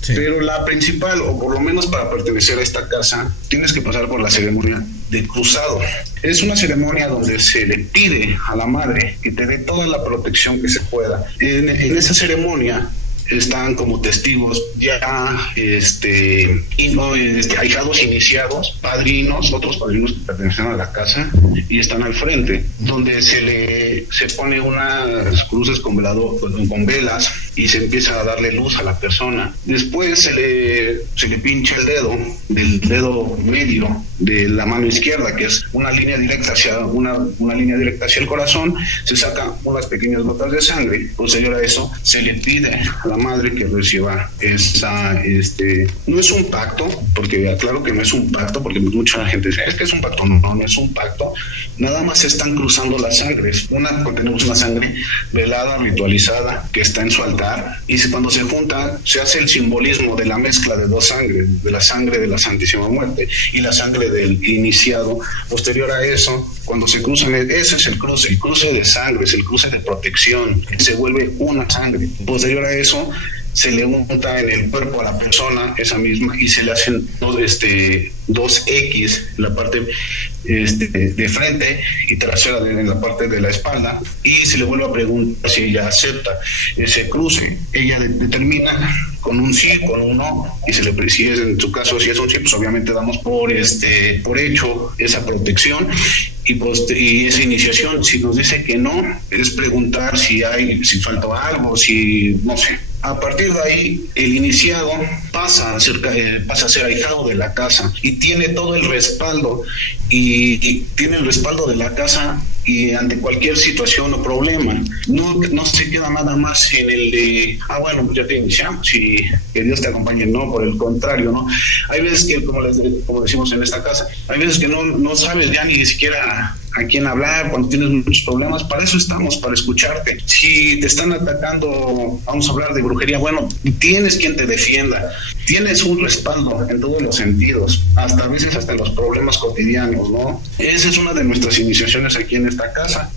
Sí. Pero la principal, o por lo menos para pertenecer a esta casa, tienes que pasar por la ceremonia de cruzado. Es una ceremonia donde se le pide a la madre que te dé toda la protección que se pueda. En esa ceremonia están como testigos ya ahijados iniciados, padrinos, otros padrinos que pertenecen a la casa, y están al frente, donde se pone unas cruces con velas y se empieza a darle luz a la persona. Después se le pincha el dedo medio de la mano izquierda, que es una línea directa hacia el corazón, se sacan unas pequeñas gotas de sangre. Posterior a eso se le pide a la la madre que reciba esa, no es un pacto, porque aclaro que no es un pacto, porque mucha gente dice, es que es un pacto, no es un pacto, nada más se están cruzando las sangres. Tenemos una sangre velada, ritualizada, que está en su altar, y cuando se junta, se hace el simbolismo de la mezcla de dos sangres, de la sangre de la Santísima Muerte y la sangre del iniciado. Posterior a eso, cuando se cruzan, ese es el cruce de sangre, es el cruce de protección, se vuelve una sangre. Posterior a eso, se le unta en el cuerpo a la persona esa misma y se le hacen dos X en la parte de frente y trasera en la parte de la espalda, y se le vuelve a preguntar si ella acepta ese cruce. Ella determina con un sí, con un no, y si es en su caso, si es un sí, pues obviamente damos por hecho esa protección y esa iniciación. Si nos dice que no, es preguntar si faltó algo, si no sé. A partir de ahí, el iniciado pasa a ser ahijado de la casa y tiene todo el respaldo, y tiene el respaldo de la casa, y ante cualquier situación o problema no se queda nada más en el de bueno, pues ya te iniciamos y que Dios te acompañe. No, por el contrario, ¿no? Hay veces que, como decimos en esta casa, hay veces que no sabes ya ni siquiera a quién hablar cuando tienes muchos problemas. Para eso estamos, para escucharte. Si te están atacando, vamos a hablar de brujería, bueno, tienes quien te defienda, tienes un respaldo en todos los sentidos, a veces hasta en los problemas cotidianos, ¿no? Esa es una de nuestras iniciaciones aquí en esta casa.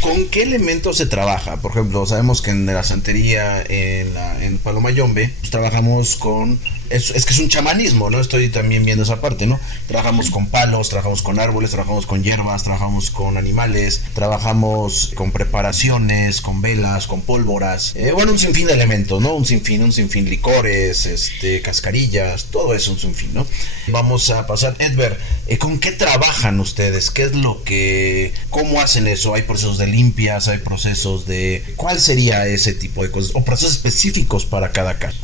¿Con qué elementos se trabaja? Por ejemplo, sabemos que en la santería, en Palomayombe, pues trabajamos con... Es que es un chamanismo, ¿no? Estoy también viendo esa parte, ¿no? Trabajamos con palos, trabajamos con árboles, trabajamos con hierbas, trabajamos con animales, trabajamos con preparaciones, con velas, con pólvoras, un sinfín de elementos, ¿no? Un sinfín, licores, cascarillas, todo eso, un sinfín, ¿no? Vamos a pasar, Edver, ¿con qué trabajan ustedes? ¿Qué es cómo hacen eso? ¿Hay procesos de limpias? ¿Hay procesos de... ¿Cuál sería ese tipo de cosas? ¿O procesos específicos para cada caso?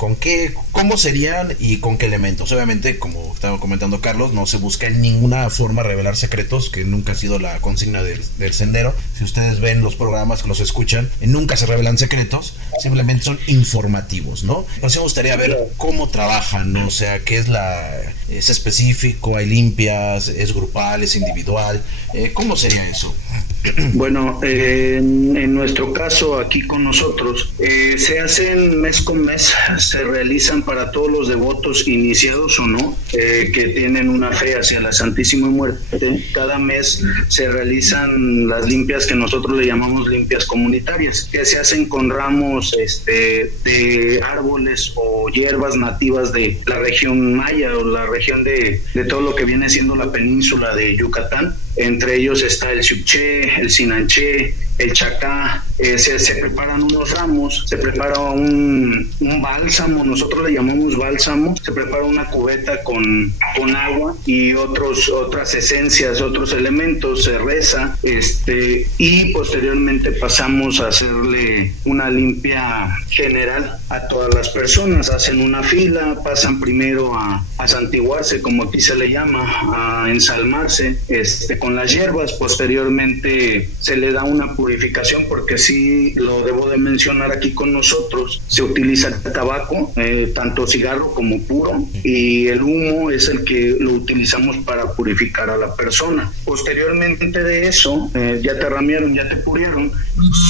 ¿Cómo serían y con qué elementos? Obviamente, como estaba comentando Carlos, no se busca en ninguna forma revelar secretos, que nunca ha sido la consigna del sendero. Si ustedes ven los programas, que los escuchan, nunca se revelan secretos, simplemente son informativos, ¿no? Pero sí me gustaría ver cómo trabajan, ¿no? O sea, qué es específico, hay limpias, es grupal, es individual, ¿cómo sería eso? Bueno, en nuestro caso aquí con nosotros se hacen mes con mes, se realizan para todos los devotos, iniciados o no, que tienen una fe hacia la Santísima Muerte. Cada mes se realizan las limpias que nosotros le llamamos limpias comunitarias, que se hacen con ramos de árboles o hierbas nativas de la región maya o la región de todo lo que viene siendo la península de Yucatán. Entre ellos está el Xiuhché, el Sinanché, el Chacá. Se preparan unos ramos, se prepara un bálsamo, nosotros le llamamos bálsamo, se prepara una cubeta con agua y otras esencias, otros elementos, se reza, y posteriormente pasamos a hacerle una limpia general a todas las personas. Hacen una fila, pasan primero a santiguarse, como aquí se le llama, a ensalmarse con las hierbas. Posteriormente se le da una purificación, porque sí lo debo de mencionar aquí con nosotros, se utiliza el tabaco, tanto cigarro como puro, y el humo es el que lo utilizamos para purificar a la persona. Posteriormente de eso, ya te ramearon, ya te purieron,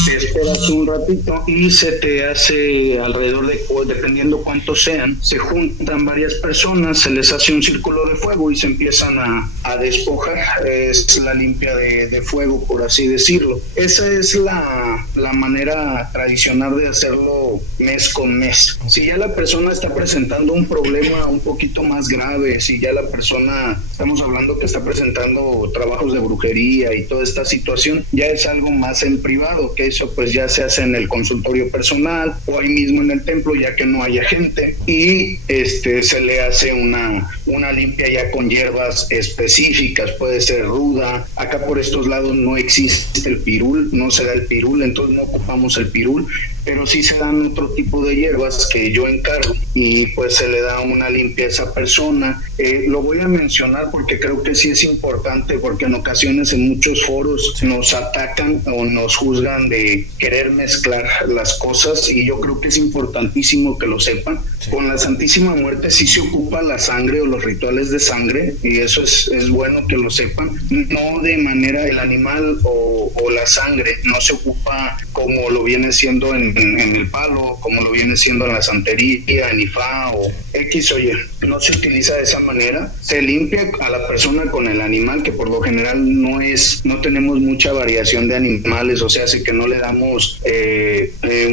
te esperas un ratito y se te hace alrededor de, dependiendo cuántos sean, se juntan varias personas, se les hace un círculo de fuego y se empiezan a despojar. Es la limpia de fuego, por así decirlo. Esa es la manera tradicional de hacerlo mes con mes. Si ya la persona está presentando un problema un poquito más grave, si ya la persona, estamos hablando que está presentando trabajos de brujería y toda esta situación, ya es algo más en privado, que eso pues ya se hace en el consultorio personal o ahí mismo en el templo, ya que no haya gente, y se le hace una limpia ya con hierbas específicas, puede ser ruda. Acá por estos lados no existe el pirul, no se da el pirul, entonces no ocupamos el pirul. pero sí se dan otro tipo de hierbas que yo encargo y pues se le da una limpia a esa persona. Lo voy a mencionar porque creo que sí es importante, porque en ocasiones en muchos foros nos atacan o nos juzgan de querer mezclar las cosas, y yo creo que es importantísimo que lo sepan. Con la Santísima Muerte sí se ocupa la sangre o los rituales de sangre, y eso es bueno que lo sepan. No de manera el animal o la sangre no se ocupa como lo viene siendo en el palo, como lo viene siendo en la santería, en Ifá o X o Y. No se utiliza de esa manera. Se limpia a la persona con el animal, que por lo general no tenemos mucha variación de animales, o sea, hace que no le damos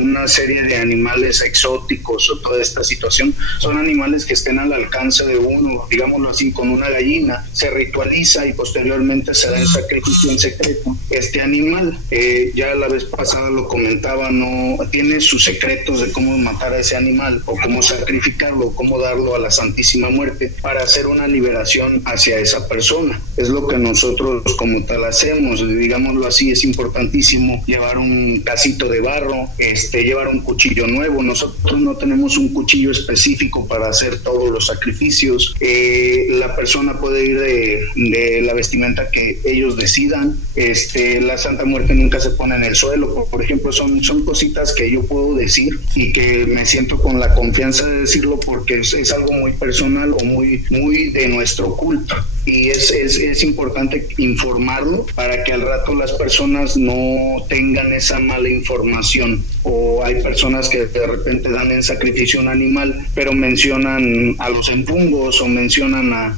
una serie de animales exóticos o toda esta situación. Son animales que estén al alcance de uno, digámoslo así, con una gallina. Se ritualiza y posteriormente se da el sacrificio en secreto. Este animal, ya la vez pasada lo comentaba, no tiene sus secretos de cómo matar a ese animal o cómo sacrificarlo, cómo darlo a la Santísima Muerte para hacer una liberación hacia esa persona. Es lo que nosotros como tal hacemos, digámoslo así. Es importantísimo llevar un casito de barro, llevar un cuchillo nuevo. Nosotros no tenemos un cuchillo específico para hacer todos los sacrificios. La persona puede ir de la vestimenta que ellos decidan. La Santa Muerte nunca se pone en el suelo, por ejemplo. Son cositas que yo puedo decir y que me siento con la confianza de decirlo porque es algo muy personal o muy de nuestro culto, y es importante informarlo para que al rato las personas no tengan esa mala información. O hay personas que de repente dan en sacrificio un animal, pero mencionan a los empungos o mencionan a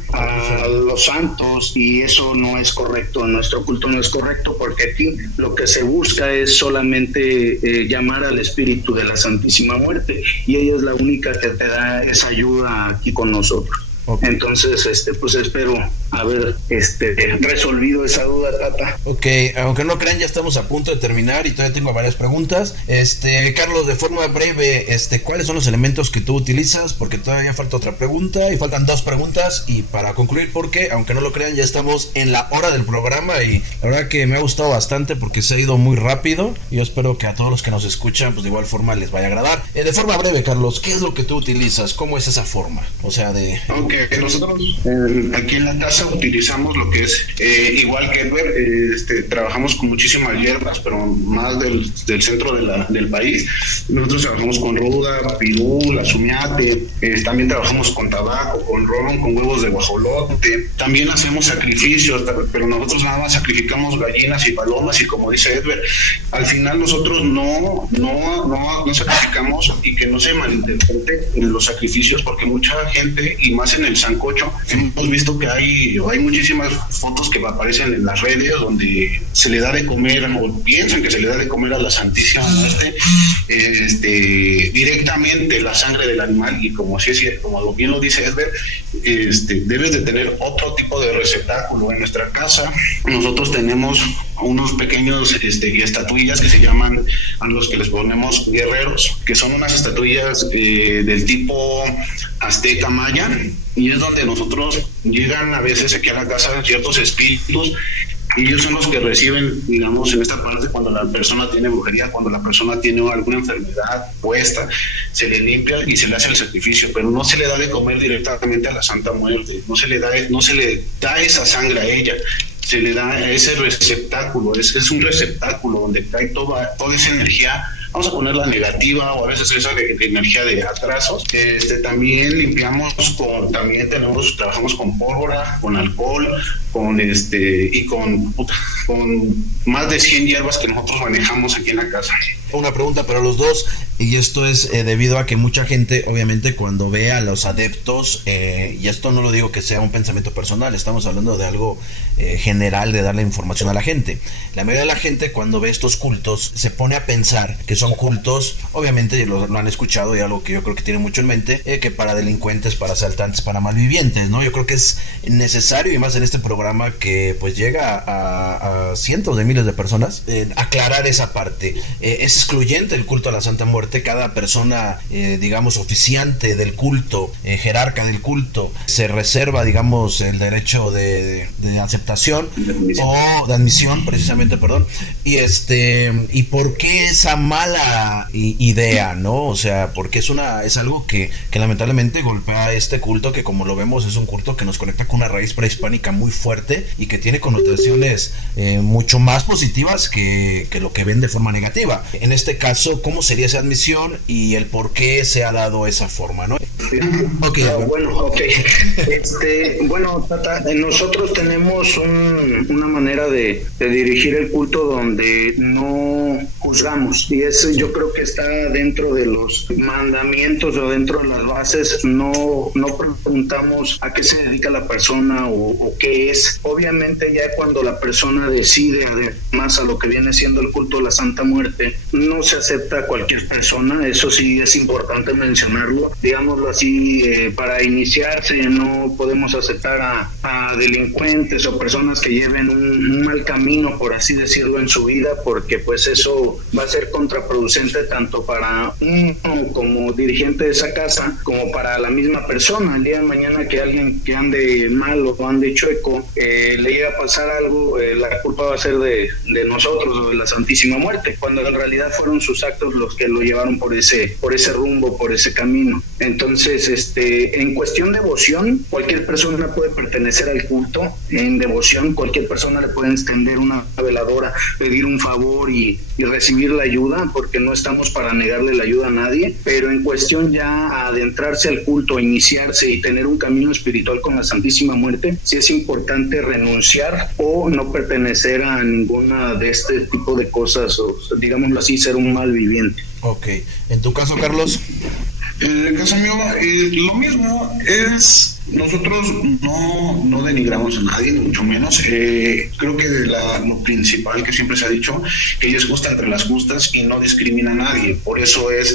los santos, y eso no es correcto. En nuestro culto no es correcto, porque aquí lo que se busca es solamente llamar al espíritu de la Santísima Muerte, y ella es la única que te da esa ayuda aquí con nosotros. Okay. Entonces, pues espero haber resolvido esa duda, Tata. Ok, aunque no crean, ya estamos a punto de terminar y todavía tengo varias preguntas. Carlos, de forma breve, ¿cuáles son los elementos que tú utilizas? Porque todavía falta otra pregunta y faltan 2 preguntas, y para concluir, porque aunque no lo crean, ya estamos en la hora del programa y la verdad que me ha gustado bastante porque se ha ido muy rápido, y yo espero que a todos los que nos escuchan pues de igual forma les vaya a agradar. De forma breve, Carlos, ¿qué es lo que tú utilizas? ¿Cómo es esa forma? O sea, Ok, nosotros aquí en la casa utilizamos lo que es, igual que Edward, trabajamos con muchísimas hierbas, pero más del centro del país. Nosotros trabajamos con ruda, pirú, la sumiate, también trabajamos con tabaco, con ron, con huevos de guajolote. También hacemos sacrificios, pero nosotros nada más sacrificamos gallinas y palomas, y como dice Edward, al final nosotros no sacrificamos, y que no se malinterprete en los sacrificios, porque mucha gente, y más en el sancocho, hemos visto que hay muchísimas fotos que aparecen en las redes donde se le da de comer, o piensan que se le da de comer a la Santísima Muerte directamente la sangre del animal, y como bien lo dice Edward, debes de tener otro tipo de receptáculo. En nuestra casa nosotros tenemos unos pequeños estatuillas que se llaman, a los que les ponemos guerreros, que son unas estatuillas del tipo azteca maya, y es donde nosotros llegan a veces aquí a la casa ciertos espíritus, y ellos son los que reciben, digamos, en esta parte, cuando la persona tiene brujería, cuando la persona tiene alguna enfermedad puesta, se le limpia y se le hace el sacrificio, pero no se le da de comer directamente a la Santa Muerte, no se le da esa sangre a ella, se le da ese receptáculo. Es un receptáculo donde cae toda esa energía, vamos a ponerla negativa, o a veces esa energía de atrasos. También limpiamos trabajamos con pólvora, con alcohol, y con más de 100 hierbas que nosotros manejamos aquí en la casa. Una pregunta para los dos, y esto es debido a que mucha gente, obviamente, cuando ve a los adeptos, y esto no lo digo que sea un pensamiento personal, estamos hablando de algo general, de darle información a la gente. La mayoría de la gente, cuando ve estos cultos, se pone a pensar que son cultos, obviamente lo han escuchado, y algo que yo creo que tiene mucho en mente, que para delincuentes, para asaltantes, para malvivientes, ¿no? Yo creo que es necesario, y más en este programa que pues llega a cientos de miles de personas, aclarar esa parte. ¿Es excluyente el culto a la Santa Muerte. Cada persona, digamos, oficiante del culto, jerarca del culto, se reserva, digamos, el derecho de aceptación o de admisión, precisamente, perdón. Y ¿por qué esa mala idea, no? O sea, porque es algo que lamentablemente golpea este culto, que como lo vemos es un culto que nos conecta con una raíz prehispánica muy fuerte y que tiene connotaciones mucho más positivas que lo que ven de forma negativa. En este caso, ¿cómo sería esa admisión y el por qué se ha dado esa forma, no? Bueno, Tata, nosotros tenemos una manera de dirigir el culto donde no juzgamos, y eso yo creo que está dentro de los mandamientos o dentro de las bases. No preguntamos a qué se dedica la persona o qué es. Obviamente ya cuando la persona decide, además a lo que viene siendo el culto a la Santa Muerte, no se acepta a cualquier persona, eso sí es importante mencionarlo. Digámoslo así, para iniciarse no podemos aceptar a delincuentes o personas que lleven un mal camino, por así decirlo, en su vida, porque pues eso va a ser contraproducente tanto para uno como dirigente de esa casa como para la misma persona. El día de mañana que alguien que ande mal o ande chueco le llega a pasar algo, la culpa va a ser de nosotros o de la Santísima Muerte, cuando en realidad fueron sus actos los que lo llevaron por ese rumbo, por ese camino. Entonces, en cuestión de devoción, cualquier persona puede pertenecer al culto. En devoción, cualquier persona le puede extender una veladora, pedir un favor y recibir la ayuda, porque no estamos para negarle la ayuda a nadie. Pero en cuestión ya adentrarse al culto, iniciarse y tener un camino espiritual con la Santísima Muerte, sí es importante renunciar o no pertenecer a ninguna de este tipo de cosas, o digámoslo así, ser un mal viviente. Ok, ¿en tu caso, Carlos? En el caso mío, lo mismo es, nosotros no denigramos a nadie, ni mucho menos. Creo que lo principal que siempre se ha dicho, que ella es justa entre las justas y no discrimina a nadie. Por eso es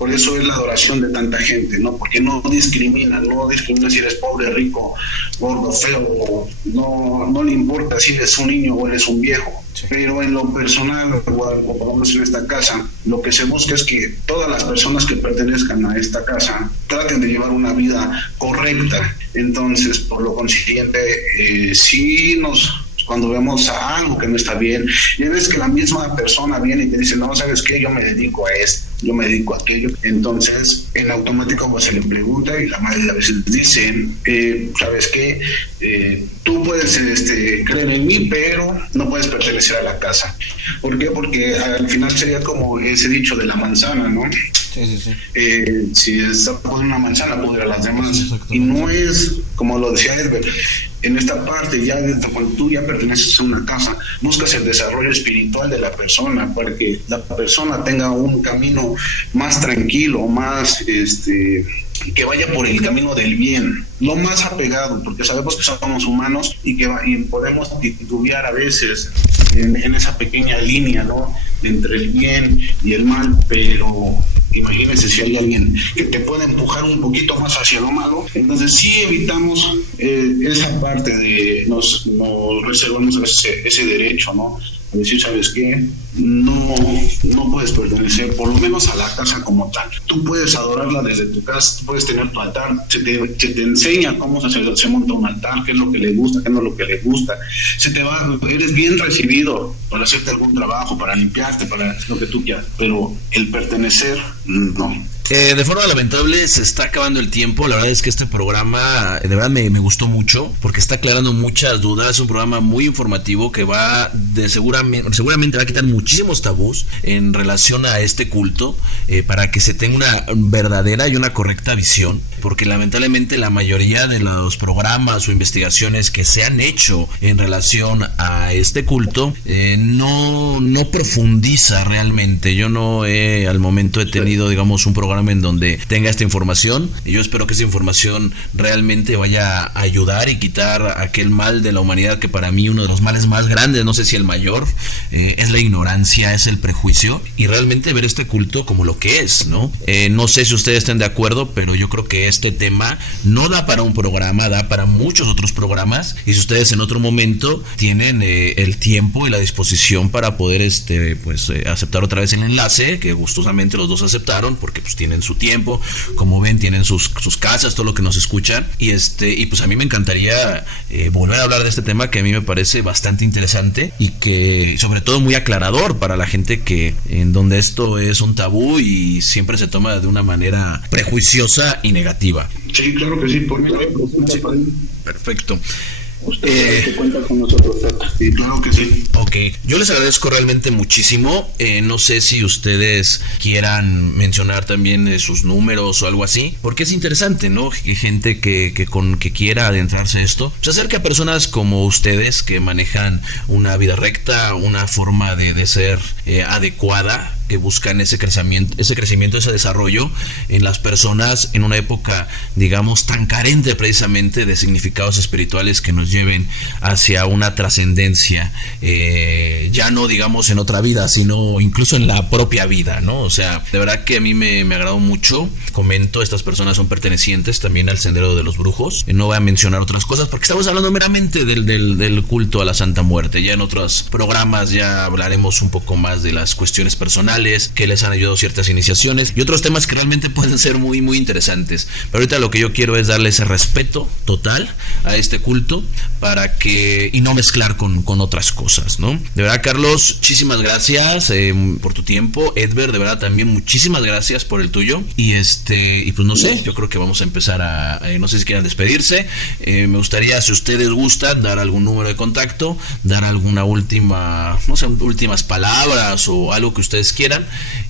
la adoración de tanta gente, ¿no? Porque no discrimina si eres pobre, rico, gordo, feo, no le importa si eres un niño o eres un viejo. Pero en lo personal, como en esta casa, lo que se busca es que todas las personas que pertenezcan a esta casa traten de llevar una vida correcta. Entonces, por lo consiguiente, cuando vemos algo que no está bien, y ves que la misma persona viene y te dice, no, ¿sabes qué? Yo me dedico a esto, yo me dedico a aquello. Entonces, en automático pues, se le pregunta y la mayoría de veces dicen, ¿sabes qué? Tú puedes creer en mí, pero no puedes pertenecer a la casa. ¿Por qué? Porque al final sería como ese dicho de la manzana, ¿no? Sí. Si está por una manzana, podrá las demás. Y no es, como lo decía Edgar, en esta parte, ya cuando tú ya perteneces a una casa, buscas el desarrollo espiritual de la persona para que la persona tenga un camino más tranquilo, más que vaya por el camino del bien, lo más apegado, porque sabemos que somos humanos y podemos titubear a veces en esa pequeña línea, ¿no?, entre el bien y el mal, pero imagínense si hay alguien que te puede empujar un poquito más hacia lo malo. Entonces sí evitamos esa parte de nos reservamos ese derecho, ¿no? A decir, ¿sabes qué? No puedes pertenecer, por lo menos a la casa como tal. Tú puedes adorarla desde tu casa, tú puedes tener tu altar, se te enseña cómo se monta un altar, qué es lo que le gusta, qué no es lo que le gusta. Eres bien recibido para hacerte algún trabajo, para limpiarte, para lo que tú quieras, pero el pertenecer, no. De forma lamentable se está acabando el tiempo. La verdad es que este programa de verdad me gustó mucho porque está aclarando muchas dudas. Es un programa muy informativo que seguramente va a quitar muchísimos tabús en relación a este culto, para que se tenga una verdadera y una correcta visión, porque lamentablemente la mayoría de los programas o investigaciones que se han hecho en relación a este culto no profundiza realmente. Yo al momento he tenido, digamos, un programa programa en donde tenga esta información, y yo espero que esa información realmente vaya a ayudar y quitar aquel mal de la humanidad que para mí uno de los males más grandes, no sé si el mayor, es la ignorancia, es el prejuicio, y realmente ver este culto como lo que es, ¿no? No sé si ustedes estén de acuerdo, pero yo creo que este tema no da para un programa, da para muchos otros programas, y si ustedes en otro momento tienen el tiempo y la disposición para poder aceptar otra vez el enlace, que gustosamente los dos aceptaron, porque pues tienen su tiempo, como ven, tienen sus casas, todo lo que nos escuchan, y pues a mí me encantaría volver a hablar de este tema que a mí me parece bastante interesante y que sobre todo muy aclarador para la gente que en donde esto es un tabú y siempre se toma de una manera prejuiciosa y negativa. Sí, claro que sí, por mí. Perfecto. Usted que cuenta con nosotros. Sí, claro que sí. Ok, yo les agradezco realmente muchísimo. No sé si ustedes quieran mencionar también sus números o algo así, porque es interesante, ¿no? Que gente que quiera adentrarse a esto se acerque a personas como ustedes que manejan una vida recta, una forma de ser adecuada, que buscan ese crecimiento, ese desarrollo en las personas en una época, digamos, tan carente precisamente de significados espirituales que nos lleven hacia una trascendencia, ya no digamos en otra vida, sino incluso en la propia vida, ¿no? O sea, de verdad que a mí me agradó mucho. Comento, estas personas son pertenecientes también al Sendero de los Brujos. No voy a mencionar otras cosas porque estamos hablando meramente del culto a la Santa Muerte. Ya en otros programas ya hablaremos un poco más de las cuestiones personales que les han ayudado ciertas iniciaciones y otros temas que realmente pueden ser muy muy interesantes, pero ahorita lo que yo quiero es darle ese respeto total a este culto y no mezclar con otras cosas, ¿no? De verdad, Carlos, muchísimas gracias por tu tiempo. Edver, de verdad también muchísimas gracias por el tuyo, y pues no sé, yo creo que vamos a empezar no sé si quieran despedirse. Me gustaría, si ustedes gustan, dar algún número de contacto, dar alguna últimas palabras o algo que ustedes quieran.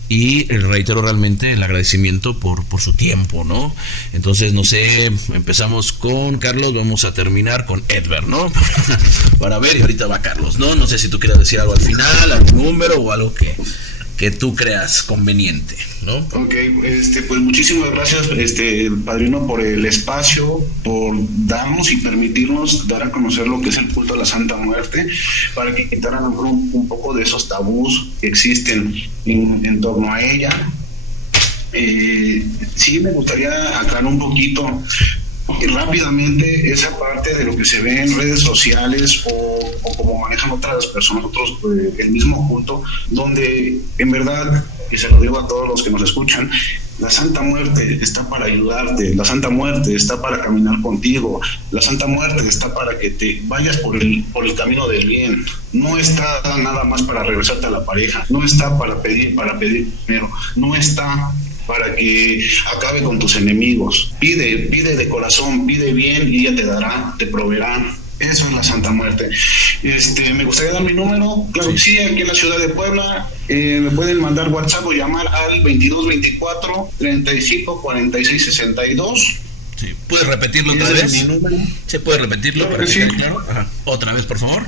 Y reitero realmente el agradecimiento por su tiempo, ¿no? Entonces, no sé, empezamos con Carlos, vamos a terminar con Edver, ¿no? Para ver, y ahorita va Carlos, ¿no? No sé si tú quieras decir algo al final, algún número o algo que tú creas conveniente, ¿no? Ok, pues muchísimas gracias, padrino, por el espacio, por darnos y permitirnos dar a conocer lo que es el culto a la Santa Muerte, para que quitaran un poco de esos tabús que existen en torno a ella. Sí, me gustaría aclarar un poquito rápidamente esa parte de lo que se ve en redes sociales o como manejan otras personas, el mismo culto, donde en verdad, y se lo digo a todos los que nos escuchan, la Santa Muerte está para ayudarte, la Santa Muerte está para caminar contigo, la Santa Muerte está para que te vayas por el camino del bien, no está nada más para regresarte a la pareja, no está para pedir dinero, no está para que acabe con tus enemigos. Pide de corazón, pide bien y ella te dará, te proveerá. Eso es la Santa Muerte. Me gustaría dar mi número. Claro que sí, aquí en la ciudad de Puebla. Me pueden mandar WhatsApp o llamar al 2224 35 46 62. Sí. ¿Puedes repetirlo otra vez? ¿Se puede repetirlo? Claro que sí. Claro. Ajá. Otra vez, por favor.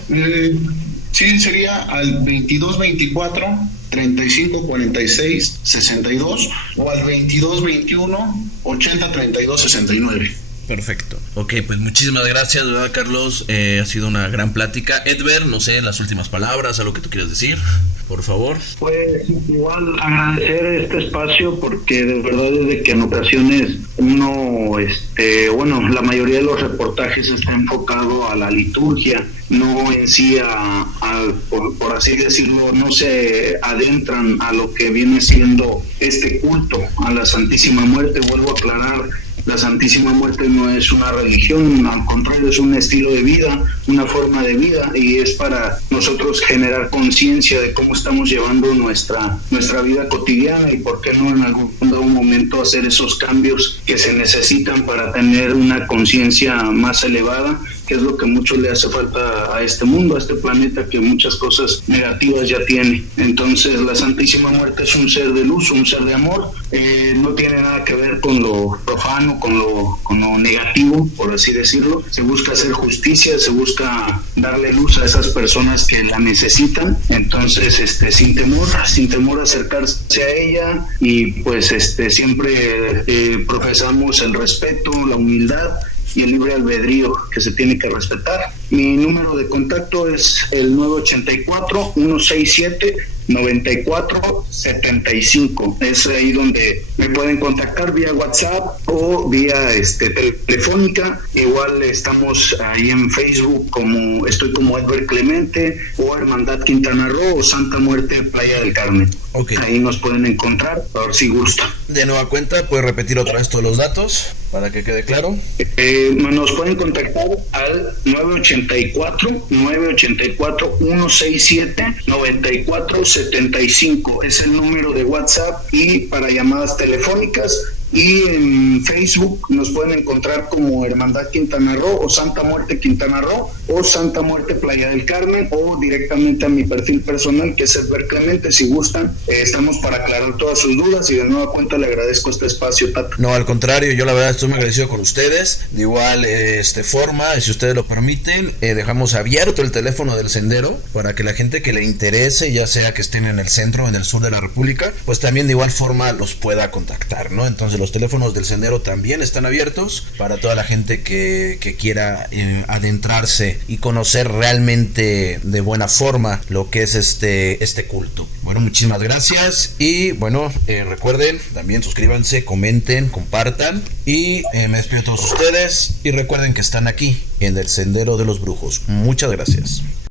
Sí, sería al 2224 35 46 62 o al 2221 80 32 69. Perfecto. Ok, pues muchísimas gracias, de verdad, Carlos. Ha sido una gran plática. Edver, no sé, las últimas palabras, algo que tú quieras decir, por favor. Pues igual agradecer este espacio, porque de verdad es de que en ocasiones uno, la mayoría de los reportajes está enfocado a la liturgia, no en sí por así decirlo, no se adentran a lo que viene siendo este culto a la Santísima Muerte. Vuelvo a aclarar, la Santísima Muerte no es una religión, al contrario, es un estilo de vida, una forma de vida, y es para nosotros generar conciencia de cómo estamos llevando nuestra vida cotidiana, y por qué no en algún momento hacer esos cambios que se necesitan para tener una conciencia más elevada, que es lo que mucho le hace falta a este mundo, a este planeta, que muchas cosas negativas ya tiene. Entonces la Santísima Muerte es un ser de luz, un ser de amor, no tiene nada que ver con lo profano, con lo negativo, por así decirlo. Se busca hacer justicia, se busca darle luz a esas personas que la necesitan. Entonces sin temor acercarse a ella, y pues siempre profesamos el respeto, la humildad y el libre albedrío que se tiene que respetar. Mi número de contacto es el 984-167-9475. Es ahí donde me pueden contactar vía WhatsApp o vía telefónica. Igual estamos ahí en Facebook, estoy como Edward Clemente, o Hermandad Quintana Roo, o Santa Muerte Playa del Carmen. Okay. Ahí nos pueden encontrar, a ver si gusta. De nueva cuenta, ¿puedes repetir otra vez todos los datos para que quede claro? Nos pueden contactar al 984-167-9475. Es el número de WhatsApp, y para llamadas telefónicas. Y en Facebook nos pueden encontrar como Hermandad Quintana Roo, o Santa Muerte Quintana Roo, o Santa Muerte Playa del Carmen, o directamente a mi perfil personal, que es Edward Clemente. Si gustan, estamos para aclarar todas sus dudas, y de nueva cuenta le agradezco este espacio, Tato. No, al contrario, yo la verdad estoy muy agradecido con ustedes. De igual forma, si ustedes lo permiten, dejamos abierto el teléfono del sendero para que la gente que le interese, ya sea que estén en el centro o en el sur de la República, pues también de igual forma los pueda contactar, ¿no? Entonces los teléfonos del sendero también están abiertos para toda la gente que quiera adentrarse y conocer realmente de buena forma lo que es este culto. Bueno, muchísimas gracias, y bueno, recuerden, también suscríbanse, comenten, compartan, y me despido de todos ustedes, y recuerden que están aquí en el Sendero de los Brujos. Muchas gracias.